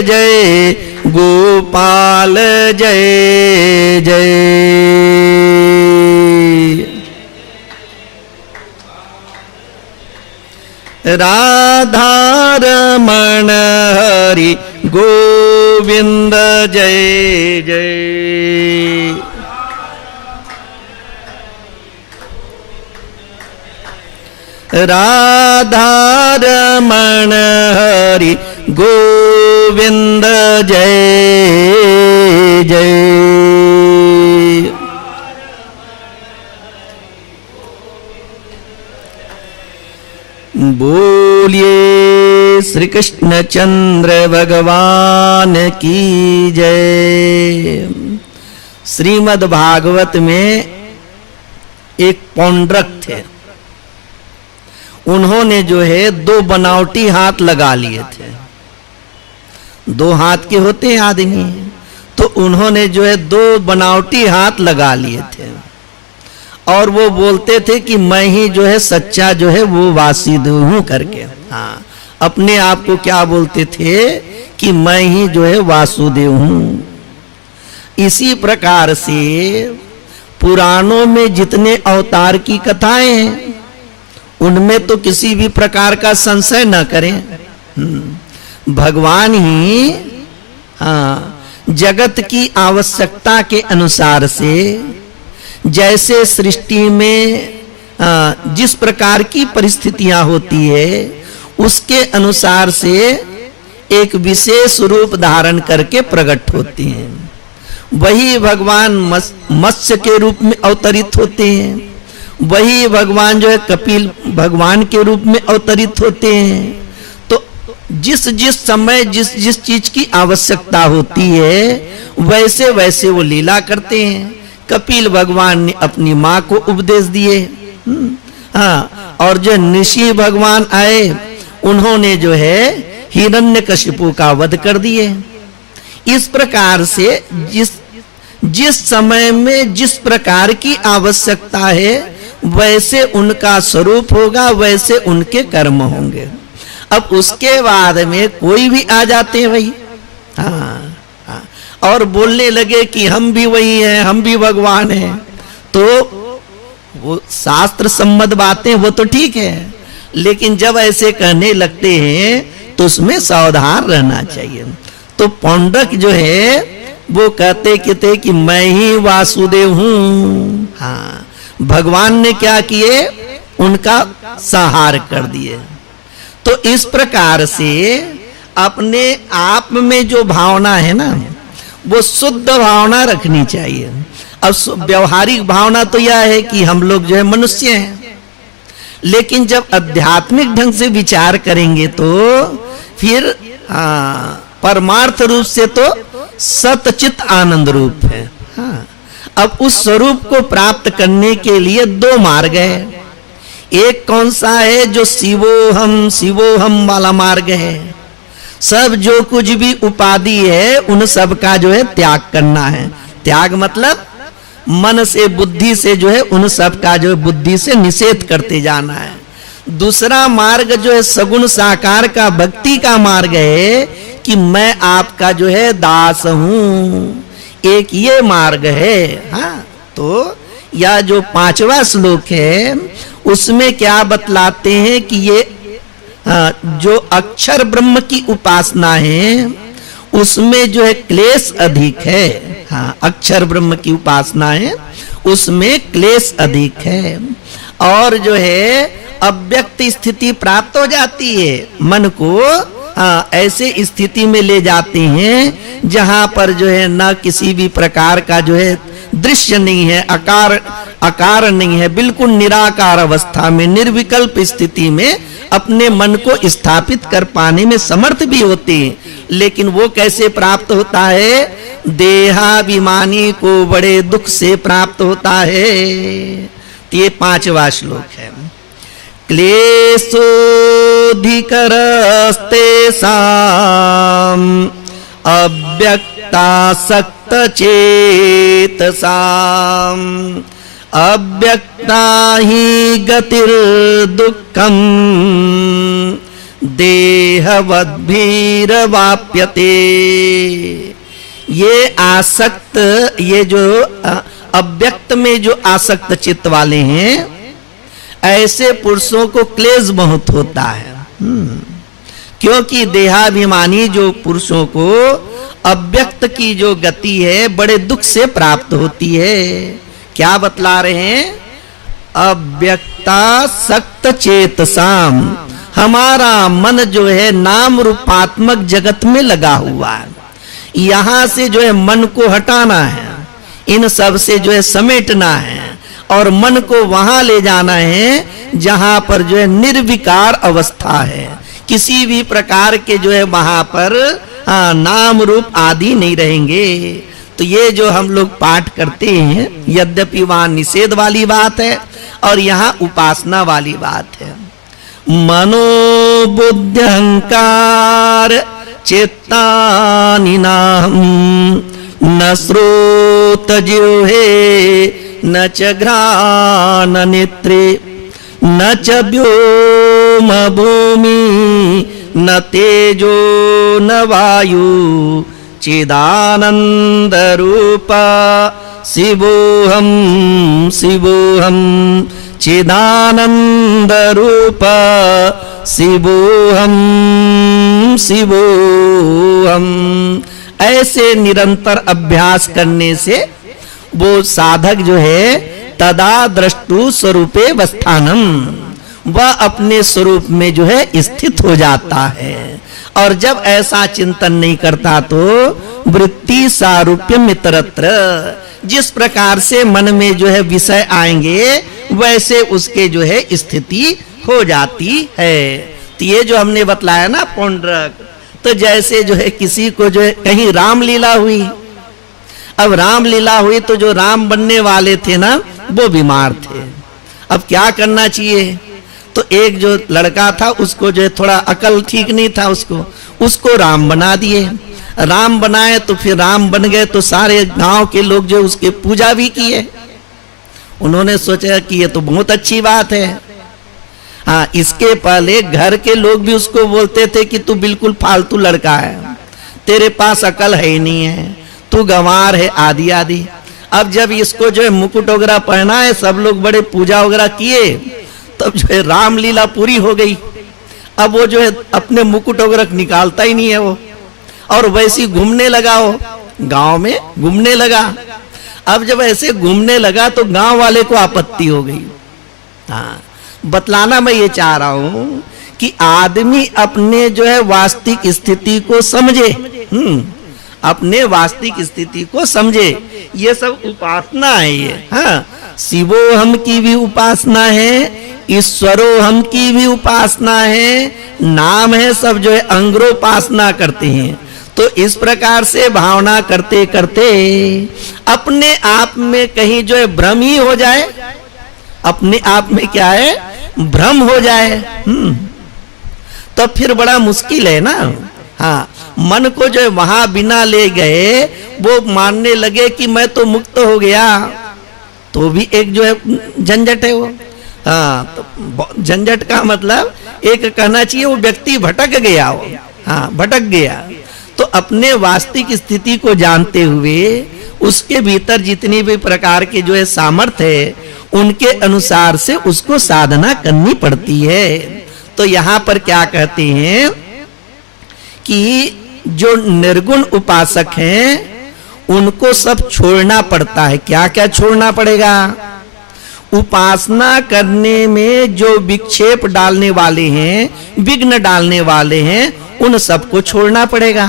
जय गोपाल जय जय। राधा रमण हरि गोविंद जय जय। राधा रमण हरि गोविंद जय जय। बोलिए श्री कृष्ण चंद्र भगवान की जय। श्रीमद् भागवत में एक पौंड्रक थे, उन्होंने जो है दो बनावटी हाथ लगा लिए थे। दो हाथ के होते हैं आदमी, तो उन्होंने जो है दो बनावटी हाथ लगा लिए थे और वो बोलते थे कि मैं ही जो है सच्चा जो है वो वासुदेव हूं करके। हाँ, अपने आप को क्या बोलते थे कि मैं ही जो है वासुदेव हूं। इसी प्रकार से पुराणों में जितने अवतार की कथाएं हैं उनमें तो किसी भी प्रकार का संशय न करें। भगवान ही जगत की आवश्यकता के अनुसार से जैसे सृष्टि में जिस प्रकार की परिस्थितियां होती है उसके अनुसार से एक विशेष रूप धारण करके प्रकट होती हैं। वही भगवान मत्स्य के रूप में अवतरित होते हैं, वही भगवान जो है कपिल भगवान के रूप में अवतरित होते हैं। तो जिस जिस समय जिस जिस चीज की आवश्यकता होती है वैसे वैसे वो लीला करते हैं। कपिल भगवान ने अपनी माँ को उपदेश दिए। हाँ, और जो ऋषि भगवान आए उन्होंने जो है हिरण्यकशिपु का वध कर दिए। इस प्रकार से जिस समय में जिस प्रकार की आवश्यकता है वैसे उनका स्वरूप होगा, वैसे उनके कर्म होंगे। अब उसके बाद में कोई भी आ जाते हैं भाई, हाँ, और बोलने लगे कि हम भी वही हैं, हम भी भगवान हैं, तो वो शास्त्र सम्मत बातें वो तो ठीक है, लेकिन जब ऐसे कहने लगते हैं तो उसमें सावधान रहना चाहिए। तो पौंड्रक जो है वो कहते थे कि मैं ही वासुदेव हूं। हाँ, भगवान ने क्या किए, उनका संहार कर दिए। तो इस प्रकार से अपने आप में जो भावना है ना वो शुद्ध भावना रखनी चाहिए। अब व्यवहारिक भावना तो यह है कि हम लोग जो है मनुष्य हैं, लेकिन जब आध्यात्मिक ढंग से विचार करेंगे तो फिर परमार्थ रूप से तो सतचित आनंद रूप है। हाँ, अब उस स्वरूप को प्राप्त करने के लिए दो मार्ग है। एक कौन सा है, जो शिवोहम वाला मार्ग है। सब जो कुछ भी उपाधि है उन सब का जो है त्याग करना है। त्याग मतलब मन से बुद्धि से जो है उन सब का जो है बुद्धि से निषेध करते जाना है। दूसरा मार्ग जो है सगुण साकार का भक्ति का मार्ग है कि मैं आपका जो है दास हूं। एक ये मार्ग है। हाँ, तो यह जो 5वां श्लोक है उसमें क्या बतलाते हैं कि ये जो अक्षर ब्रह्म की उपासना है उसमें जो है क्लेश अधिक है। हाँ, अक्षर ब्रह्म की उपासना है उसमें क्लेश अधिक है और जो है अव्यक्त स्थिति प्राप्त हो जाती है। मन को ऐसे स्थिति में ले जाते हैं जहां पर जो है न किसी भी प्रकार का जो है दृश्य नहीं है, आकार नहीं है, बिल्कुल निराकार अवस्था में निर्विकल्प स्थिति में अपने मन को स्थापित कर पाने में समर्थ भी होते हैं। लेकिन वो कैसे प्राप्त होता है, देहाभिमानी को बड़े दुख से प्राप्त होता है। ये 5वां श्लोक है। क्लेशोऽधिकरस्तेषाम् अव्यक्तासक्तचेतसाम् अव्यक्ता हि गतिर्दुःखम् देहवद्भिर्वाप्यते। ये आसक्त, ये जो अव्यक्त में जो आसक्त चित्त वाले हैं, ऐसे पुरुषों को क्लेश बहुत होता है। क्योंकि देहाभिमानी जो पुरुषों को अव्यक्त की जो गति है बड़े दुख से प्राप्त होती है। क्या बतला रहे हैं? अव्यक्ता सक्त चेतसाम, हमारा मन जो है नाम रूपात्मक जगत में लगा हुआ है। यहां से जो है मन को हटाना है, इन सब से जो है समेटना है और मन को वहां ले जाना है जहां पर जो है निर्विकार अवस्था है। किसी भी प्रकार के जो है वहां पर नाम रूप आदि नहीं रहेंगे। तो ये जो हम लोग पाठ करते हैं, यद्यपि वहां निषेध वाली बात है और यहाँ उपासना वाली बात है। मनोबुद्धि अहंकार चेतानि नाहं, न श्रोत जिह्वे न च घ्राण नेत्रे, न च व्योम भूमि न तेजो न वायु, चिदानंद रूपा शिवोहम शिवोहम, चिदानंद रूपा शिवोहम शिवोहम। ऐसे निरंतर अभ्यास करने से वो साधक जो है तदा द्रष्टु स्वरूपे वस्थानम, वह अपने स्वरूप में जो है स्थित हो जाता है। और जब ऐसा चिंतन नहीं करता तो वृत्ति सारूप्यम इतरत्र, जिस प्रकार से मन में जो है विषय आएंगे वैसे उसके जो है स्थिति हो जाती है। तो ये जो हमने बतलाया ना पौंड्रक, तो जैसे जो है किसी को जो है कहीं रामलीला हुई, अब रामलीला हुई तो जो राम बनने वाले थे ना वो बीमार थे। अब क्या करना चाहिए? तो एक जो लड़का था उसको जो है थोड़ा अकल ठीक नहीं था, उसको राम बना दिए। राम बनाए तो फिर राम बन गए तो सारे गांव के लोग जो उसके पूजा भी किए। उन्होंने सोचा कि ये तो बहुत अच्छी बात है। हाँ, इसके पहले घर के लोग भी उसको बोलते थे कि तू बिल्कुल फालतू लड़का है, तेरे पास अकल है ही नहीं है, तू गंवार है, आदि आदि। अब जब इसको जो है मुकुट वगैरह पहना है, सब लोग बड़े पूजा वगैरह किए, तब जो है रामलीला पूरी हो गई। अब वो जो है अपने मुकुट वगैरह निकालता ही नहीं है वो, और वैसे घूमने लगा, वो गांव में घूमने लगा। अब जब ऐसे घूमने लगा तो गांव वाले को आपत्ति हो गई। हाँ, बतलाना मैं ये चाह रहा हूं कि आदमी अपने जो है वास्तविक स्थिति को समझे, अपने वास्तविक स्थिति को समझे। ये सब उपासना है ये। हाँ, शिवो हम की भी उपासना है, ईश्वरो हम की भी उपासना है, नाम है, सब जो है अंग्रोपासना करते हैं। तो इस प्रकार से भावना करते करते अपने आप में कहीं जो है भ्रम ही हो जाए, अपने आप में क्या है भ्रम हो जाए, तो फिर बड़ा मुश्किल है ना। हाँ, मन को जो है वहां बिना ले गए वो मानने लगे कि मैं तो मुक्त हो गया, तो भी एक जो है झंझट है वो। हाँ, तो झंझट का मतलब एक कहना चाहिए वो व्यक्ति भटक गया हो। हाँ, भटक गया। तो अपने वास्तविक स्थिति को जानते हुए उसके भीतर जितनी भी प्रकार के जो है सामर्थ्य है उनके अनुसार से उसको साधना करनी पड़ती है। तो यहाँ पर क्या कहते हैं कि जो निर्गुण उपासक हैं उनको सब छोड़ना पड़ता है। क्या क्या छोड़ना पड़ेगा? उपासना करने में जो विक्षेप डालने वाले हैं, विघ्न डालने वाले हैं, उन सबको छोड़ना पड़ेगा।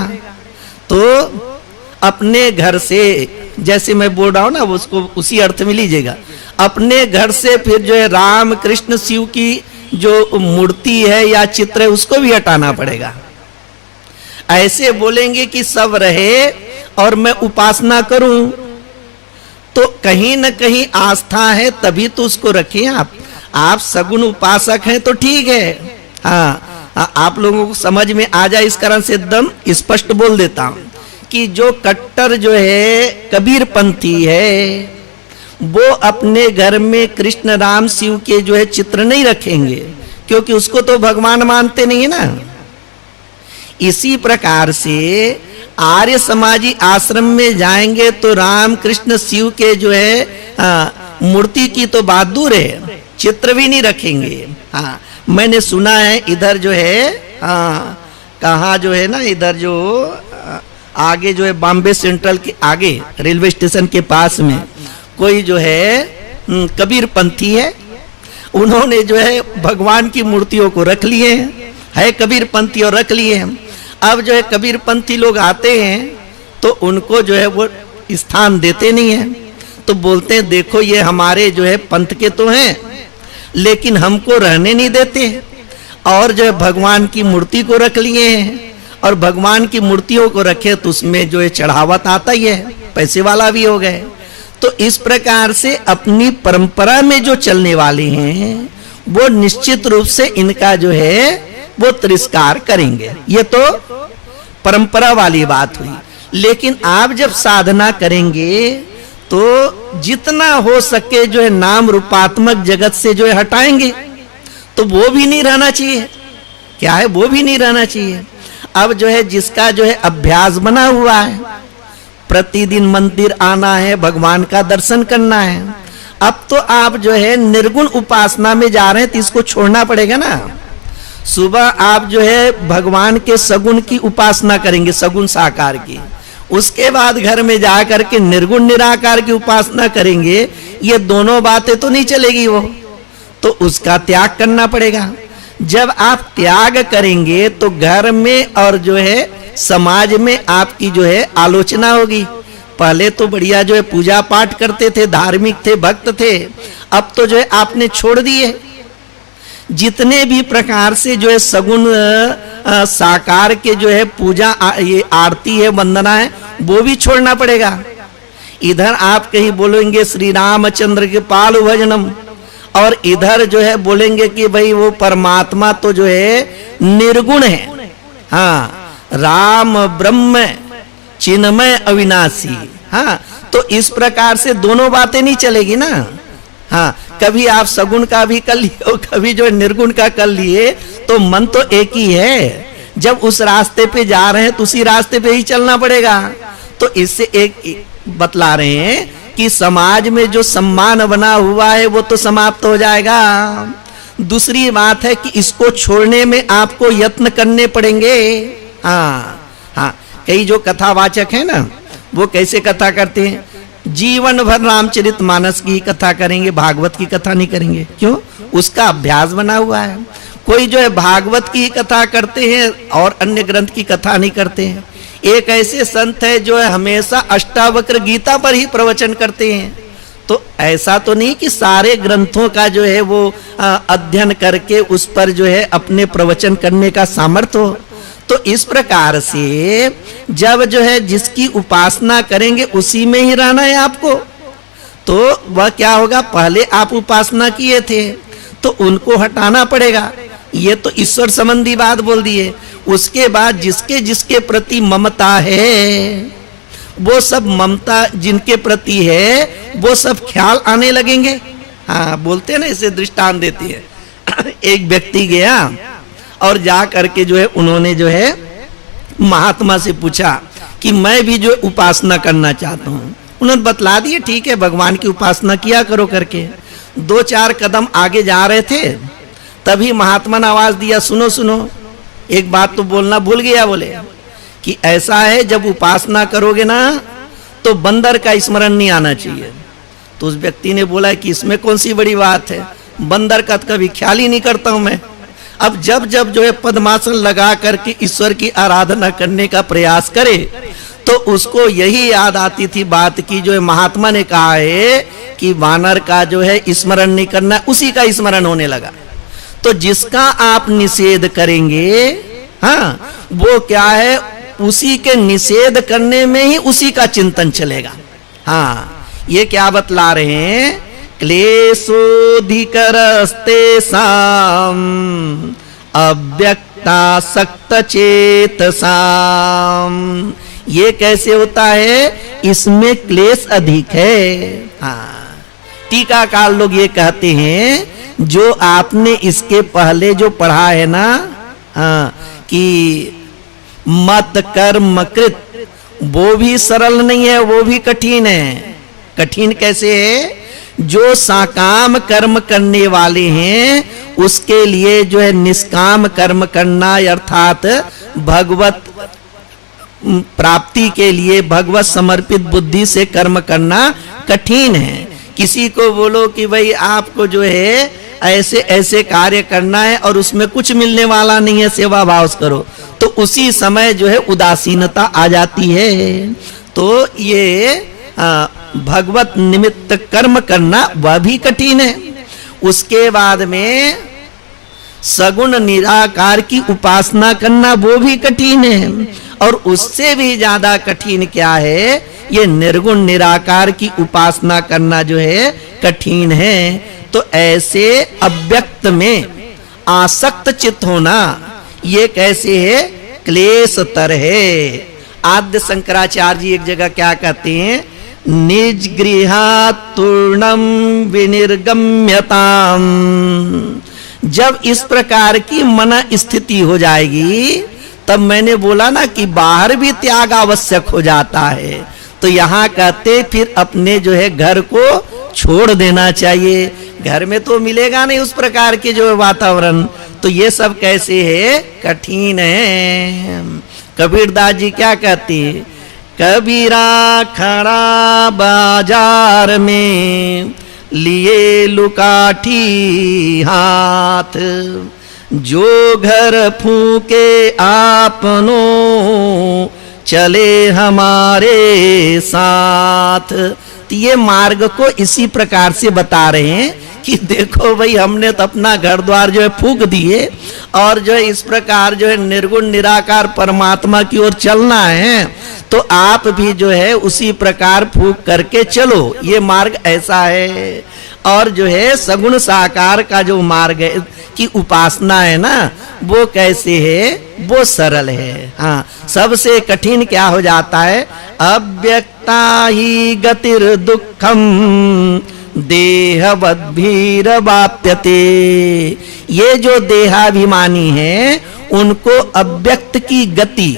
तो अपने घर से, जैसे मैं बोल रहा हूं ना, उसको उसी अर्थ में लीजिएगा। अपने घर से फिर जो है राम कृष्ण शिव की जो मूर्ति है या चित्र है उसको भी हटाना पड़ेगा। ऐसे बोलेंगे कि सब रहे और मैं उपासना करूं, तो कहीं न कहीं आस्था है तभी तो उसको रखें। आप सगुण उपासक हैं तो ठीक है। हाँ, आप लोगों को समझ में आ जाए इस कारण से एकदम स्पष्ट बोल देता हूं कि जो कट्टर जो है कबीर पंथी है वो अपने घर में कृष्ण राम शिव के जो है चित्र नहीं रखेंगे, क्योंकि उसको तो भगवान मानते नहीं है ना। इसी प्रकार से आर्य समाजी आश्रम में जाएंगे तो राम कृष्ण शिव के जो है मूर्ति की तो बात दूर है, चित्र भी नहीं रखेंगे। हाँ, मैंने सुना है इधर जो है कहाँ जो है ना, इधर जो आगे जो है बॉम्बे सेंट्रल के आगे रेलवे स्टेशन के पास में कोई जो है कबीर पंथी है, उन्होंने जो है भगवान की मूर्तियों को रख लिए है कबीर पंथी और रख लिए हैं। अब जो है कबीर पंथी लोग आते हैं तो उनको जो है वो स्थान देते नहीं है, तो बोलते हैं देखो ये हमारे जो है पंथ के तो हैं लेकिन हमको रहने नहीं देते, और जो है भगवान की मूर्ति को रख लिए हैं, और भगवान की मूर्तियों को रखे तो उसमें जो है चढ़ावत आता ही है, पैसे वाला भी हो गए। तो इस प्रकार से अपनी परंपरा में जो चलने वाले हैं वो निश्चित रूप से इनका जो है वो तिरस्कार करेंगे। ये तो परंपरा वाली बात हुई। लेकिन आप जब साधना करेंगे तो जितना हो सके जो है नाम रूपात्मक जगत से जो है हटाएंगे, तो वो भी नहीं रहना चाहिए। क्या है, वो भी नहीं रहना चाहिए। अब जो है जिसका जो है अभ्यास बना हुआ है, प्रतिदिन मंदिर आना है, भगवान का दर्शन करना है, अब तो आप जो है निर्गुण उपासना में जा रहे हैं तो इसको छोड़ना पड़ेगा ना। सुबह आप जो है भगवान के सगुण की उपासना करेंगे, सगुण साकार की, उसके बाद घर में जा करके निर्गुण निराकार की उपासना करेंगे, ये दोनों बातें तो नहीं चलेगी वो, तो उसका त्याग करना पड़ेगा। जब आप त्याग करेंगे तो घर में और जो है समाज में आपकी जो है आलोचना होगी। पहले तो बढ़िया जो है पूजा पाठ करते थे, धार्मिक थे, भक्त थे, अब तो जो है आपने छोड़ दिए। जितने भी प्रकार से जो है सगुण साकार के जो है पूजा ये आरती है, वंदना है, वो भी छोड़ना पड़ेगा। इधर आप कहीं बोलेंगे श्री रामचंद्र के पाल भजनम, और इधर जो है बोलेंगे कि भाई वो परमात्मा तो जो है निर्गुण है, हाँ, राम ब्रह्म चिन्मय अविनाशी। हाँ, तो इस प्रकार से दोनों बातें नहीं चलेगी ना। हाँ, कभी आप सगुण का भी कर लिए और कभी जो निर्गुण का कर लिए, तो मन तो एक ही है। जब उस रास्ते पे जा रहे हैं तो उसी रास्ते पे ही चलना पड़ेगा। तो इससे एक बतला रहे हैं कि समाज में जो सम्मान बना हुआ है वो तो समाप्त हो जाएगा। दूसरी बात है कि इसको छोड़ने में आपको यत्न करने पड़ेंगे। हाँ हाँ, कई जो कथावाचक है ना, वो कैसे कथा करते हैं, जीवन भर रामचरित मानस की कथा करेंगे, भागवत की कथा नहीं करेंगे। क्यों? उसका अभ्यास बना हुआ है। कोई जो है भागवत की कथा करते हैं और अन्य ग्रंथ की कथा नहीं करते हैं। एक ऐसे संत है जो है हमेशा अष्टावक्र गीता पर ही प्रवचन करते हैं। तो ऐसा तो नहीं कि सारे ग्रंथों का जो है वो अध्ययन करके उस पर जो है अपने प्रवचन करने का सामर्थ्य हो। तो इस प्रकार से जब जो है जिसकी उपासना करेंगे उसी में ही रहना है आपको। तो वह क्या होगा, पहले आप उपासना किए थे तो उनको हटाना पड़ेगा। ये तो ईश्वर संबंधी बात बोल दिए। उसके बाद जिसके जिसके प्रति ममता है, वो सब ममता जिनके प्रति है वो सब ख्याल आने लगेंगे। हाँ, बोलते हैं ना, इसे दृष्टांत देती है। एक व्यक्ति गया और जा करके जो है उन्होंने जो है महात्मा से पूछा कि मैं भी जो उपासना करना चाहता हूँ। उन्होंने बतला दिए, ठीक है भगवान की उपासना किया करो करके। 2-4 कदम आगे जा रहे थे तभी महात्मा ने आवाज दिया, सुनो सुनो, एक बात तो बोलना भूल गया। बोले कि ऐसा है, जब उपासना करोगे ना तो बंदर का स्मरण नहीं आना चाहिए। तो उस व्यक्ति ने बोला कि इसमें कौन सी बड़ी बात है, बंदर का तो कभी ख्याल ही नहीं करता हूं मैं। अब जब जब जो है पद्मासन लगा करके ईश्वर की आराधना करने का प्रयास करे तो उसको यही याद आती थी बात की जो है महात्मा ने कहा है कि वानर का जो है स्मरण नहीं करना, उसी का स्मरण होने लगा। तो जिसका आप निषेध करेंगे, हाँ, वो क्या है, उसी के निषेध करने में ही उसी का चिंतन चलेगा। हाँ, ये क्या बतला रहे हैं, क्लेशोधिकरस्ते साम अव्यक्तासक्त चेतसाम। ये कैसे होता है, इसमें क्लेश अधिक है। हाँ, टीकाकार लोग ये कहते हैं जो आपने इसके पहले जो पढ़ा है ना, कि मत कर्म कृत, वो भी सरल नहीं है, वो भी कठिन है। कठिन कैसे है? जो साकाम कर्म करने वाले हैं उसके लिए जो है निष्काम कर्म करना, अर्थात भगवत प्राप्ति के लिए भगवत समर्पित बुद्धि से कर्म करना कठिन है। किसी को बोलो कि भाई आपको जो है ऐसे ऐसे कार्य करना है और उसमें कुछ मिलने वाला नहीं है, सेवा भाव से करो, तो उसी समय जो है उदासीनता आ जाती है। तो ये भगवत निमित्त कर्म करना वह भी कठिन है। उसके बाद में सगुण निराकार की उपासना करना वो भी कठिन है। और उससे भी ज्यादा कठिन क्या है? ये निर्गुण निराकार की उपासना करना जो है कठिन है। तो ऐसे अव्यक्त में आसक्त चित्त होना ये कैसे है? क्लेशतर है। आद्य शंकराचार्य जी एक जगह क्या कहते हैं? निज गृहात् तूर्णम विनिर्गम्यताम। जब इस प्रकार की मन स्थिति हो जाएगी, तब मैंने बोला ना कि बाहर भी त्याग आवश्यक हो जाता है। तो यहाँ कहते फिर अपने जो है घर को छोड़ देना चाहिए। घर में तो मिलेगा नहीं उस प्रकार के जो वातावरण। तो ये सब कैसे है? कठिन है। कबीरदास जी क्या कहते हैं? कबीरा खड़ा बाजार में लिए लुकाठी हाथ, जो घर फूके आपनो चले हमारे साथ। तो ये मार्ग को इसी प्रकार से बता रहे हैं कि देखो भाई, हमने तो अपना घर द्वार जो है फूक दिए और जो है इस प्रकार जो है निर्गुण निराकार परमात्मा की ओर चलना है, तो आप भी जो है उसी प्रकार फूक करके चलो। ये मार्ग ऐसा है। और जो है सगुण साकार का जो मार्ग है की उपासना है ना, वो कैसे है? वो सरल है। हाँ, सबसे कठिन क्या हो जाता है? अव्यक्ता ही गतिर दुखम देहवद्भीर वाप्यते। ये जो देहाभिमानी है उनको अव्यक्त की गति,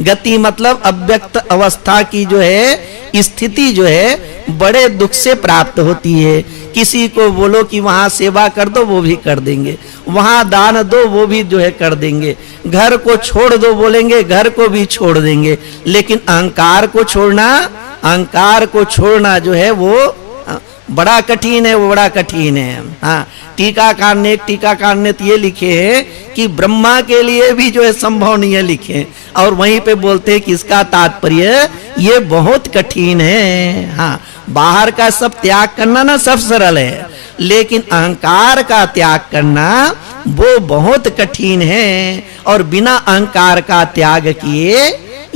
गति मतलब अव्यक्त अवस्था की जो है स्थिति जो है बड़े दुख से प्राप्त होती है। किसी को बोलो कि वहां सेवा कर दो, वो भी कर देंगे। वहां दान दो, वो भी जो है कर देंगे। घर को छोड़ दो बोलेंगे, घर को भी छोड़ देंगे। लेकिन अहंकार को छोड़ना, अहंकार को छोड़ना जो है वो बड़ा कठिन है, वो बड़ा कठिन है। हाँ, टीकाकार ने तो ये लिखे हैं कि ब्रह्मा के लिए भी जो है संभव नहीं है, लिखे। और वहीं पे बोलते हैं कि इसका तात्पर्य ये बहुत कठिन है। हाँ, बाहर का सब त्याग करना ना सब सरल है, लेकिन अहंकार का त्याग करना वो बहुत कठिन है। और बिना अहंकार का त्याग किए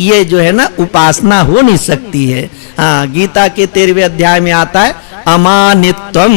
ये जो है ना उपासना हो नहीं सकती है। हाँ, गीता के 13वें अध्याय में आता है अमानित्वम।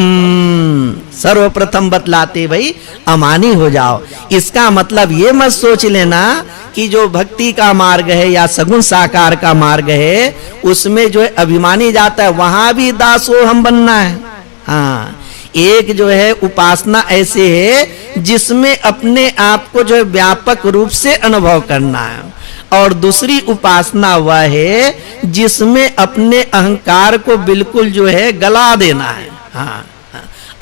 सर्वप्रथम बतलाते भाई अमानी हो जाओ। इसका मतलब ये मत सोच लेना कि जो भक्ति का मार्ग है या सगुण साकार का मार्ग है उसमें जो है अभिमानी जाता है, वहां भी दासो हम बनना है। हाँ, एक जो है उपासना ऐसे है जिसमें अपने आप को जो है व्यापक रूप से अनुभव करना है, और दूसरी उपासना वह है जिसमें अपने अहंकार को बिल्कुल जो है गला देना है। हाँ,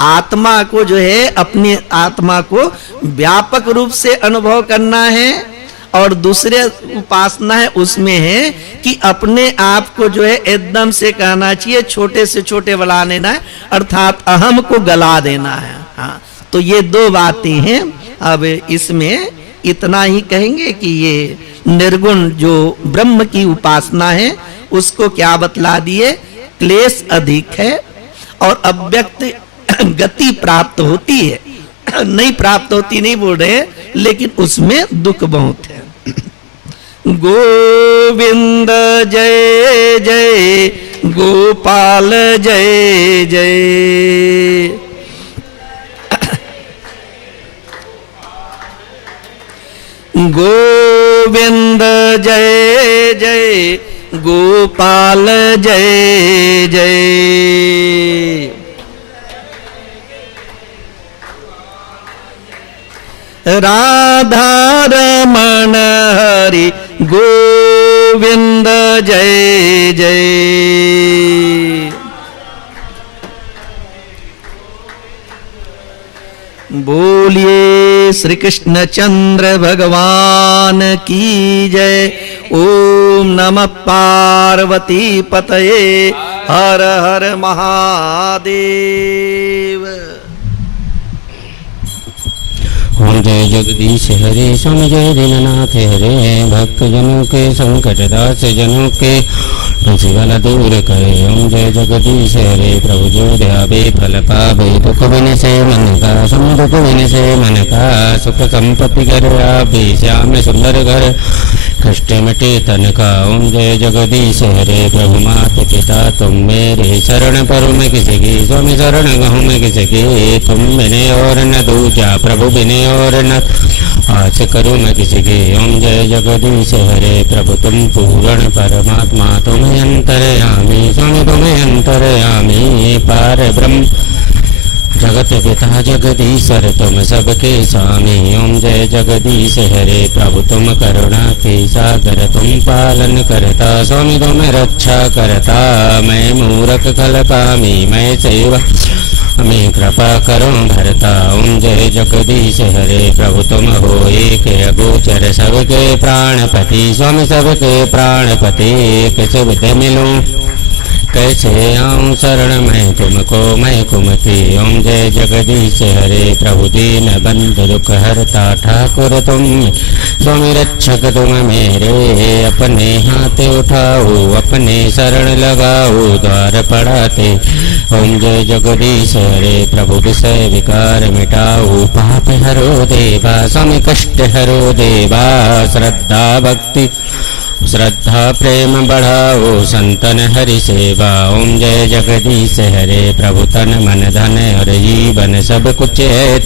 आत्मा को जो है अपनी आत्मा को व्यापक रूप से अनुभव करना है। और दूसरे उपासना है उसमें है कि अपने आप को जो है एकदम से कहना चाहिए, छोटे से छोटे बना लेना है, अर्थात अहम को गला देना है। हाँ, तो ये दो बातें हैं। अब इसमें इतना ही कहेंगे कि ये निर्गुण जो ब्रह्म की उपासना है उसको क्या बतला दिए? क्लेश अधिक है और अव्यक्त गति प्राप्त होती है, नहीं प्राप्त होती नहीं बोल रहे, लेकिन उसमें दुख बहुत है। गोविंद जय जय गोपाल जय जय, गोविंद जय जय गोपाल जय जय। राधा रमण हरि गोविंद जय जय। बोलिए श्री कृष्ण चंद्र भगवान की जय। ओम नमः पार्वती पतये हर हर महादेव। ओम जय जगदीश हरे स्वामी जय दीननाथ हरे। भक्त जनों के संकट दास जनों के तुलसी वाला दूर करे। ओम जय जगदीश हरे प्रभु जो दयाबे फल पावे। दुख बिन से मन का सुख दुख बिन से मन का सुख संपत्ति कर आवे। श्याम सुंदर घर कष्ट मिटे तन का। ओम जय जगदीश हरे प्रभु माता पिता तुम मेरे शरण पर मैं किसी की स्वामी शरण गहूँ मैं किसी की। तुम बिने और न दूजा प्रभु बिने और न आस करूँ मैं किसी की। ओम जय जगदीश हरे प्रभु तुम पूर्ण परमात्मा तुम्हें अंतर्यामी स्वामी तुम्हें अंतर्यामी। पार ब्रह्म जगत पिता जगदीश्वर तुम सबके स्वामी। ओम जय जगदीश हरे प्रभु तुम करुणा के सागर तुम पालन करता स्वामी तुम रक्षा करता। मैं मूरख खल कामी मैं सेवा मैं कृपा करो भरता। ओम जय जगदीश हरे प्रभु तुम हो एक अगोचर सबके प्राणपति स्वामी सबके प्राणपति। कैसे विद्या मिलूं कैसे आऊं शरण में तुमको मैं कुमति। ओम जय जगदीश हरे प्रभु दीन बंधु दुख हरता ठाकुर तुम स्वामी रक्षक तुम मेरे। अपने हाथ उठाओ अपने शरण लगाओ द्वार पड़ाते। ओम जय जगदीश हरे प्रभु विषय विकार मिटाओ। पाप हरो देवा स्वामी कष्ट हरो देवा। श्रद्धा भक्ति श्रद्धा प्रेम बढ़ाओ संतन हरि सेवा। ओम जय जगदीश हरे प्रभु तन मन धन और जीवन सब कुछ है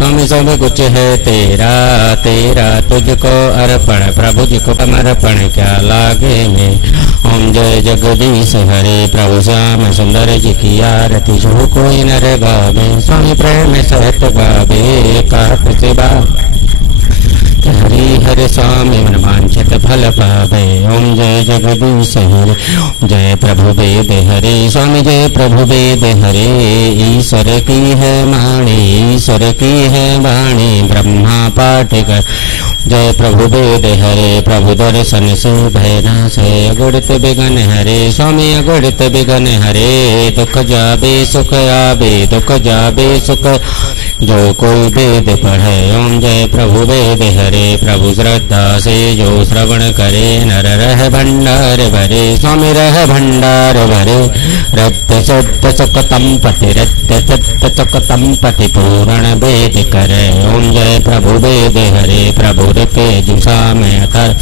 हम सब कुछ है तेरा। तेरा तुझको अर्पण प्रभु जी को समर्पण क्या लागे में। ओम जय जगदीश हरे प्रभु श्याम सुंदर जी की आरती जो कोई नर गावे स्वामी प्रेम सहित गावे। काट सेवा हरि हर स्वामी मन वांछित फल पावे। ओम जय जगदीश हरे जय प्रभु वेद हरे स्वामी जय प्रभु वेद हरे। ईश्वर की है वाणी ईश्वर की है वाणी ब्रह्मा पाठ कर। जय प्रभु वेद हरे प्रभु दर्शन से भयनाश है। अगुणित विघ्न हरे स्वामी अगुणित विघ्न हरे। दुख जाबे सुख आबे दुख जाबे सुख जो कोई वेद पढ़े। ओम जय प्रभु वेद हरे प्रभु श्रद्धा से जो श्रवण करे नर रह भंडार भरे स्वामी रह भंडार भरे। रक्त शुद्ध सुखतम पति रक्त शुद्ध सुखतम पति पूर्ण वेद करे। ओम जय प्रभु वेद हरे प्रभु के जुसा में अतर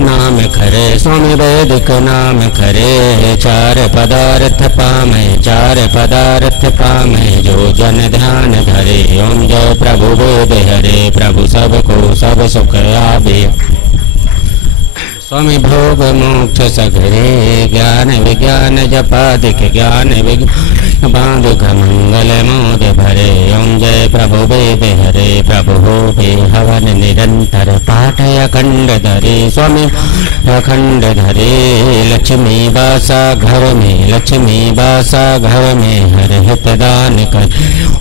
नाम खरे स्वामी वैदिक नाम खरे। चार पदार्थ पामे चार पदार्थ पामे जो जन ध्यान धरे। ओम जय प्रभु वेद हरे प्रभु सबको सब सुख आवे। स्वामी भोग मोक्ष सगरे ज्ञान विज्ञान जपादिक ज्ञान विज्ञान बाधिक मंगल मोद भरे। ओम जय प्रभु वेद हरे प्रभु हो हवन निरंतर पाठ अखंड धरे स्वामी अखंड धरे। लक्ष्मी बासा घर में लक्ष्मी बासा घर में हर हित दान कर।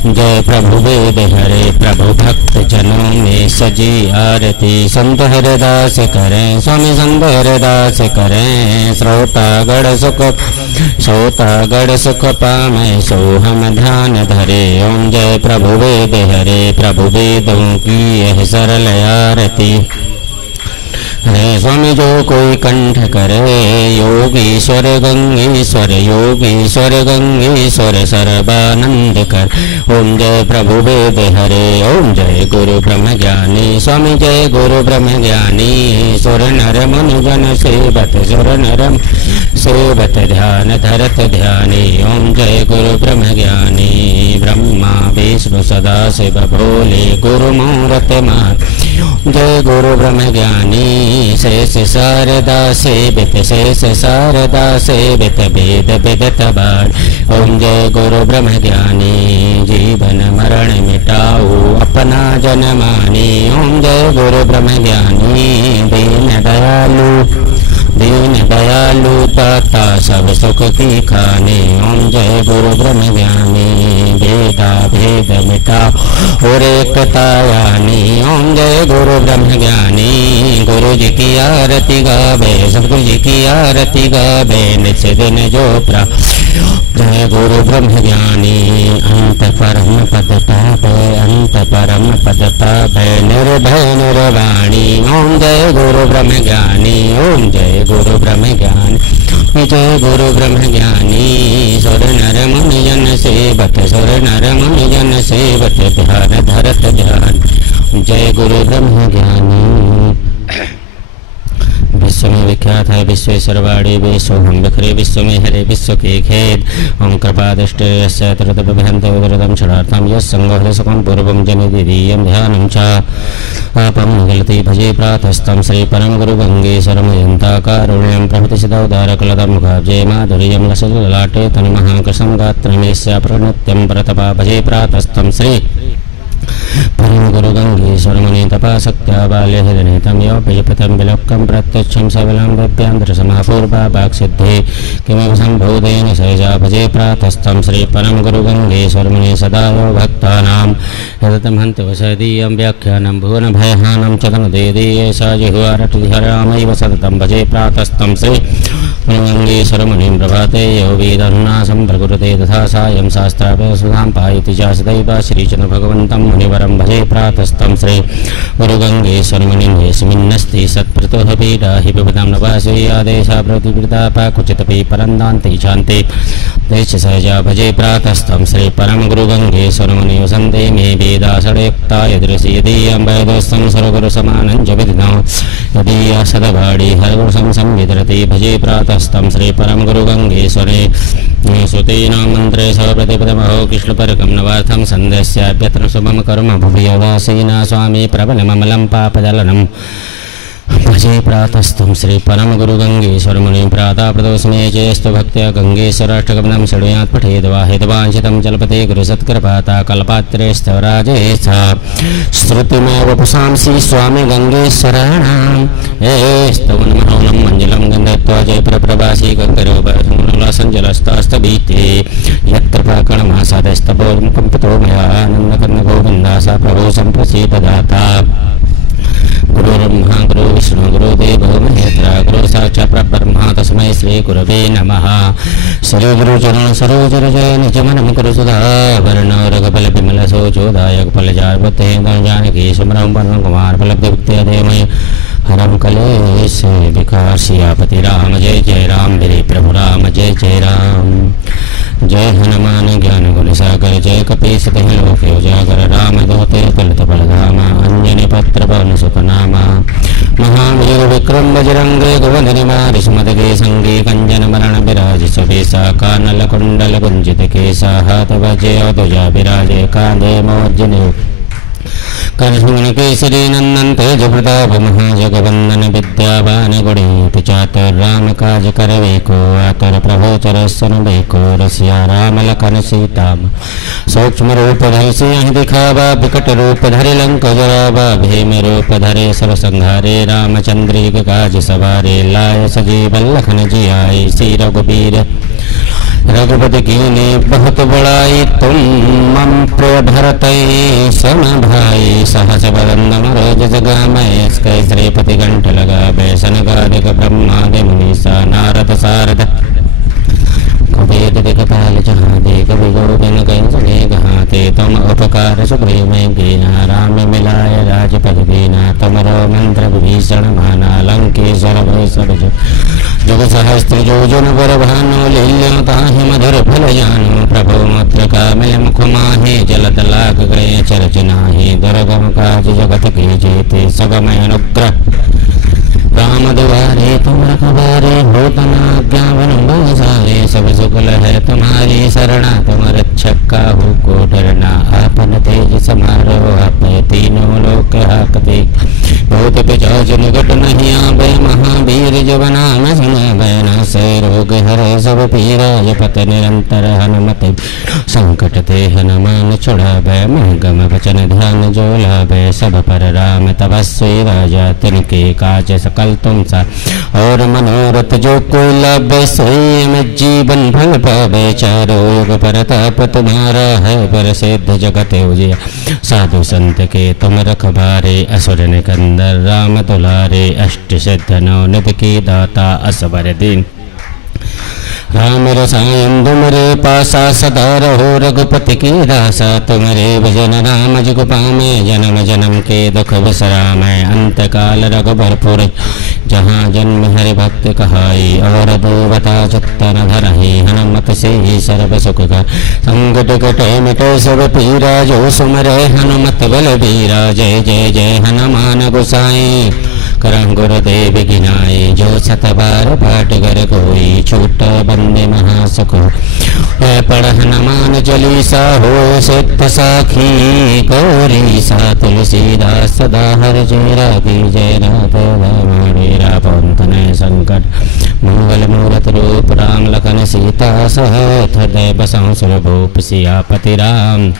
जय प्रभु वेद हरे प्रभु भक्त जनों में सजी आरती संत हरदास करें स्वामी संत हरदास करें। श्रोतागढ़ सुख पामे सो हम ध्यान धरे। ओम जय प्रभु वेद हरे प्रभु वेदों की यह सरल आरती। हरे स्वामी जो कोई कंठ करे योगीश्वर गंगेश्वर योगीश्वर गंगेश्वर सर्वानंद कर। ओम जय प्रभु वेद हरे ओम जय गुरु ब्रह्म ज्ञानी स्वामी जय गुरु ब्रह्म ज्ञानी। सुर नर मुनि जन सेवत सुर नर सेवत ध्यान धरत ध्यानी। ओम जय गुरु ब्रह्म ज्ञानी ब्रह्मा विष्णु सदा शिव भोले गुरु मूरत मान। जय गुरु ब्रह्म ज्ञानी शेष शारदा सेवित शेष शारदा सेवित वेद विदत बाण। ओम जय गुरु ब्रह्म ज्ञानी जीवन मरण मिटाओ अपना जन मानी। ओम जय गुरु ब्रह्म ज्ञानी दीन दयालु दाता सब सुख की खाने। ओम जय गुरु ब्रह्म ज्ञानी भेदा भेद मिटाओ और एकता यानी। ओम जय गुरु ब्रह्म ज्ञानी गुरु जी की आरती गावे सतगुरु जी की आरती गावे नित दिन जो प्रा। जय गुरु ब्रह्म ज्ञानी अंत परम पद पावे अंत परम पद पावे निर्भय निर्वाणी। ओम जय गुरु ब्रह्म ज्ञानी ओम जय गुरु ब्रह्म ज्ञानी जय गुरु ब्रह्म ज्ञानी। सुर नर मुनि जन सेवत सुर नर मुनि जन सेवत ध्यान धरत ध्यान। जय गुरु ब्रह्म ज्ञानी। विश्व में विख्यात है विश्वेश्वरवाणी विश्व हम बिखरे विश्व में हरे विश्व के खेद। ओम कृपा दृष्टि तृतभ्यंतरदम क्षणार्थम यंगहृसकम पूर्वम जनिदीयम ध्यानम च आपम गलति भजे प्रातस्तम श्री परम गुरु गंगेश्वरमयंता कारुण्यम प्रभृति सिद्धोदारकलदम मुखाब्जे माधुर्यम लसलाटे तन्महाकृष्ण गात्रमेश्य प्रणत्यम प्रतपा भजे प्रातस्तम श्री परम गुरु गंगेश्वर मुनि तपासक्त्या बाल्य हृदयतम योपजपतम विलोकम प्रत्यक्षम सबलम दिव्यांतर समापूर्वा वाक्सिद्धि किमिव संभूतेन सहजा भजे प्रातस्तम श्री परम गुरु गंगेश्वर मुनि सदा यो भक्तानां यदतम हन्त वसदीयं व्याख्यानं भुवन भयहानं चतनुदेदीये सा जिह्वारटिहरामैव सततं भजे प्रातस्तम श्री गंगेश्वर मुनिं प्रभाते यो वेदनुनासं प्रकुरुते तथा सायं शास्त्राभ्यासुधां पायति च सदैव श्रीचन्द्र भगवन्तं मुनिवरं भजे प्रातस्तम श्री गुरु गंगेश्वर मुनिं यस्मिन्नस्ति सत्प्रतोः पीडा हि विपदां नवासुयादेशा प्रतिपीडितापा कुचितपि परन्दान्ते शान्ते देश सहजा भजे प्रातस्तम श्री परम गुरु गंगेश्वर मुनि वसन्ते मे वेदाषडयुक्ता यदृशि यदीयं वैदोस्तं सर्वगुरु समानं च विदिनो यदीया सदभाडी हरगुरुसं संवितरति भजे प्रातस्तम श्री परम गुरु गंगेश्वरे श्रुतीनां मन्त्रे सप्रतिपदमहो कृष्णपरकं नवार्थं सन्देश्याभ्यत्र शुभं कर्म भुवि उदासीना स्वामी प्रबलममलं पापजलनं भजे प्रातस्तम श्री परम गुरु गंगेश्वर मुनि प्रातः प्रदोषमे चेस्तु भक्त्या गंगेश्वराष्टकं षड्यात् पठेद् वा हितवांशितं जलपते गुरु सत्कृपाता कल्पात्रे स्तवराजेस्था श्रुतिमेव पुंसांसि स्वामी गंगेश्वराणाम् स्तवनमनोनं मञ्जलं गन्धत्वा जयप्रभासी गङ्गरूपसञ्जलस्तास्तभीते यत्कृपाकणमासादस्तपोमुखं मया आनन्दकर्णगोविन्दासा प्रभो सम्प्रसीददाता। गुरु ब्रह्मा गुरु विष्णु गुरुदेवो महेश्वरा गुरु साक्षात् परब्रह्म तस्मै श्री गुरवे नमः। श्री गुरु चरण सरोज रज निज मन मुकुर सुधावरण रघुबल विमल सोचोदायक फलचार्वते जानकी सुमरं वरं कुमार फलब्धविद्या देमय हरं कलेश विकासियापति राम जय जय राम मेरे प्रभु राम जय जय राम। जय हनुमान ज्ञान गुण सागर जय कपीस तिहि लोक उजागर राम दूते तुलित बलधामा अंजनी पत्र पवन सुत नामा। महावीर विक्रम बजरंगे गोवंदन मारि सुमदगे संगी कंजन मरण विराज सुबेसा कानल कुंडल कुंजित केसा हाथ बजे ध्वजा विराजे कांधे मोर्जने कर्षण केसरी नंदन तेज प्रताप महाजगवंदन विद्यावान गुणी चातुर राम काज करवे को आतुर प्रभु चरसन बेको रसिया राम लखन सीता सूक्ष्म रूप धरि सिंह दिखावा विकट रूप धरि लंक जरावा भीम रूप धरे सब संहारे रामचंद्र काज सवारे लाय सजीवन लखन जियाए श्री रघुबीर रघुपति कीने बहुत बड़ाई तुम मम प्रिय भरत सम भाई सहस बदन मरोज जगामय श्रीपति कंठ लगा बैसन गादिक ब्रह्मादि मुनीसा नारद सारद कुबेर दिखपाल जहाँ दे कवि गोविंद कंसने गहाते तुम उपकार सुग्रीव कीना राम मिलाय राजपद दीना तुमरो मंत्र विभीषण माना लंकेश्वर भय सब जुग सहस्त्र योजन वर भानु लील्यों ताहि मधुर फल जानो प्रभु मुद्र कामिल मुख माहि जलद लाग गए चरच नाहि दुर्गम काज जगत के जेते सगमय अनुग्रह राम दुआरे तुम रखवारे हो तनाज्ञावन बहुसारे सब सुगल है तुम्हारी शरणा तुम रक्षक काहू को डरना आपन तेज समारो आप तीनों लोक हाकते बहुत पिचाच निकट नहीं आवे महावीर जब नाम सुनावे न से रोग हरे सब पीरा जपत निरंतर हनुमत संकट ते हनुमान छुड़ावे महगम वचन ध्यान जो लावे सब पर राम तपस्वी राजा तिनके काज सकल तुम सा और मनोरथ जो कोई लाभे सोई में जीवन भल पावे चारों युग परताप तुम्हारा है प्रसिद्ध जगत उजिया साधु संत के तुम रखबारे असुर निकंदर राम दुलारे अष्ट सिद्ध नौ निधि की दाता असबर दिन राम रसायन तुमरे पासा सदा रहो रघुपति की दासा तुम्हारे भजन राम जुग पामे जन्म जन्म के दुख विसरामै अंत काल रघुबरपुर जहाँ जन्म हरि भक्त कहाई और दूबता चित्तन धरहि हनुमत से ही सर्व सुख का संकट कटे मिटे सब पीरा जो सुमरे हनुमत बल बीरा जय जय जय हनुमान गोसाई करं गुरुदेव गिनाए जो सत बार पाठ कर कोई छोटा बंदे महासुख पढ़ हनुमान चालीसा हो सिद्ध साखी गौरी सा तुलसीदास सदा हर जय राधे जय नाथ मेरा पंथन संकट मंगल मूरत रूप राम लखन सीता सहित हृदय बसंग सुर भूप सियापति राम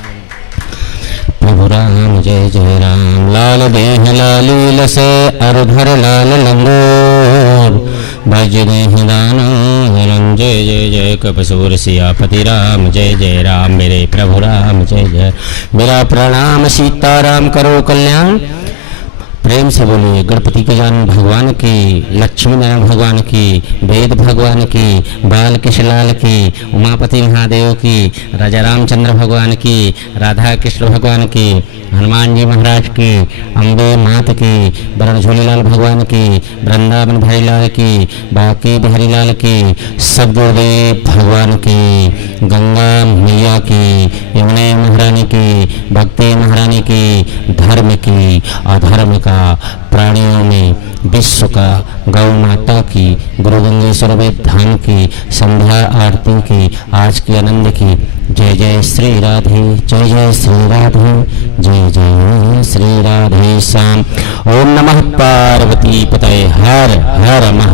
प्रभु राम जय जय राम लाल देह लाली लस अरधर लाल लंगोर भज देह दानो हरं जय जय जय कपसूर सियापति राम जय जय राम मेरे प्रभु राम जय जय मेरा प्रणाम सीताराम करो कल्याण प्रेम से बोलिए गणपति के जान भगवान की लक्ष्मी नारायण भगवान की वेद भगवान की बाल कृष्णलाल की उमापति महादेव की राजा रामचंद्र भगवान की राधा कृष्ण भगवान की हनुमान जी महाराज की अम्बे मात की वरण झूलेलाल भगवान की वृंदावन बिहारीलाल की बाकी बिहारीलाल की सदगुरुदेव भगवान की गंगा मैया की यमुना महारानी की भक्ति महारानी की धर्म की अधर्म का प्राणियों में विश्व का गौ माता की गुरु गंगेश्वर धाम की संध्या आरती की आज की आनंद की जय जय श्री राधे जय जय श्री राधे जय जय श्री राधे श्याम ओम नमः पार्वती पतये हर हर महा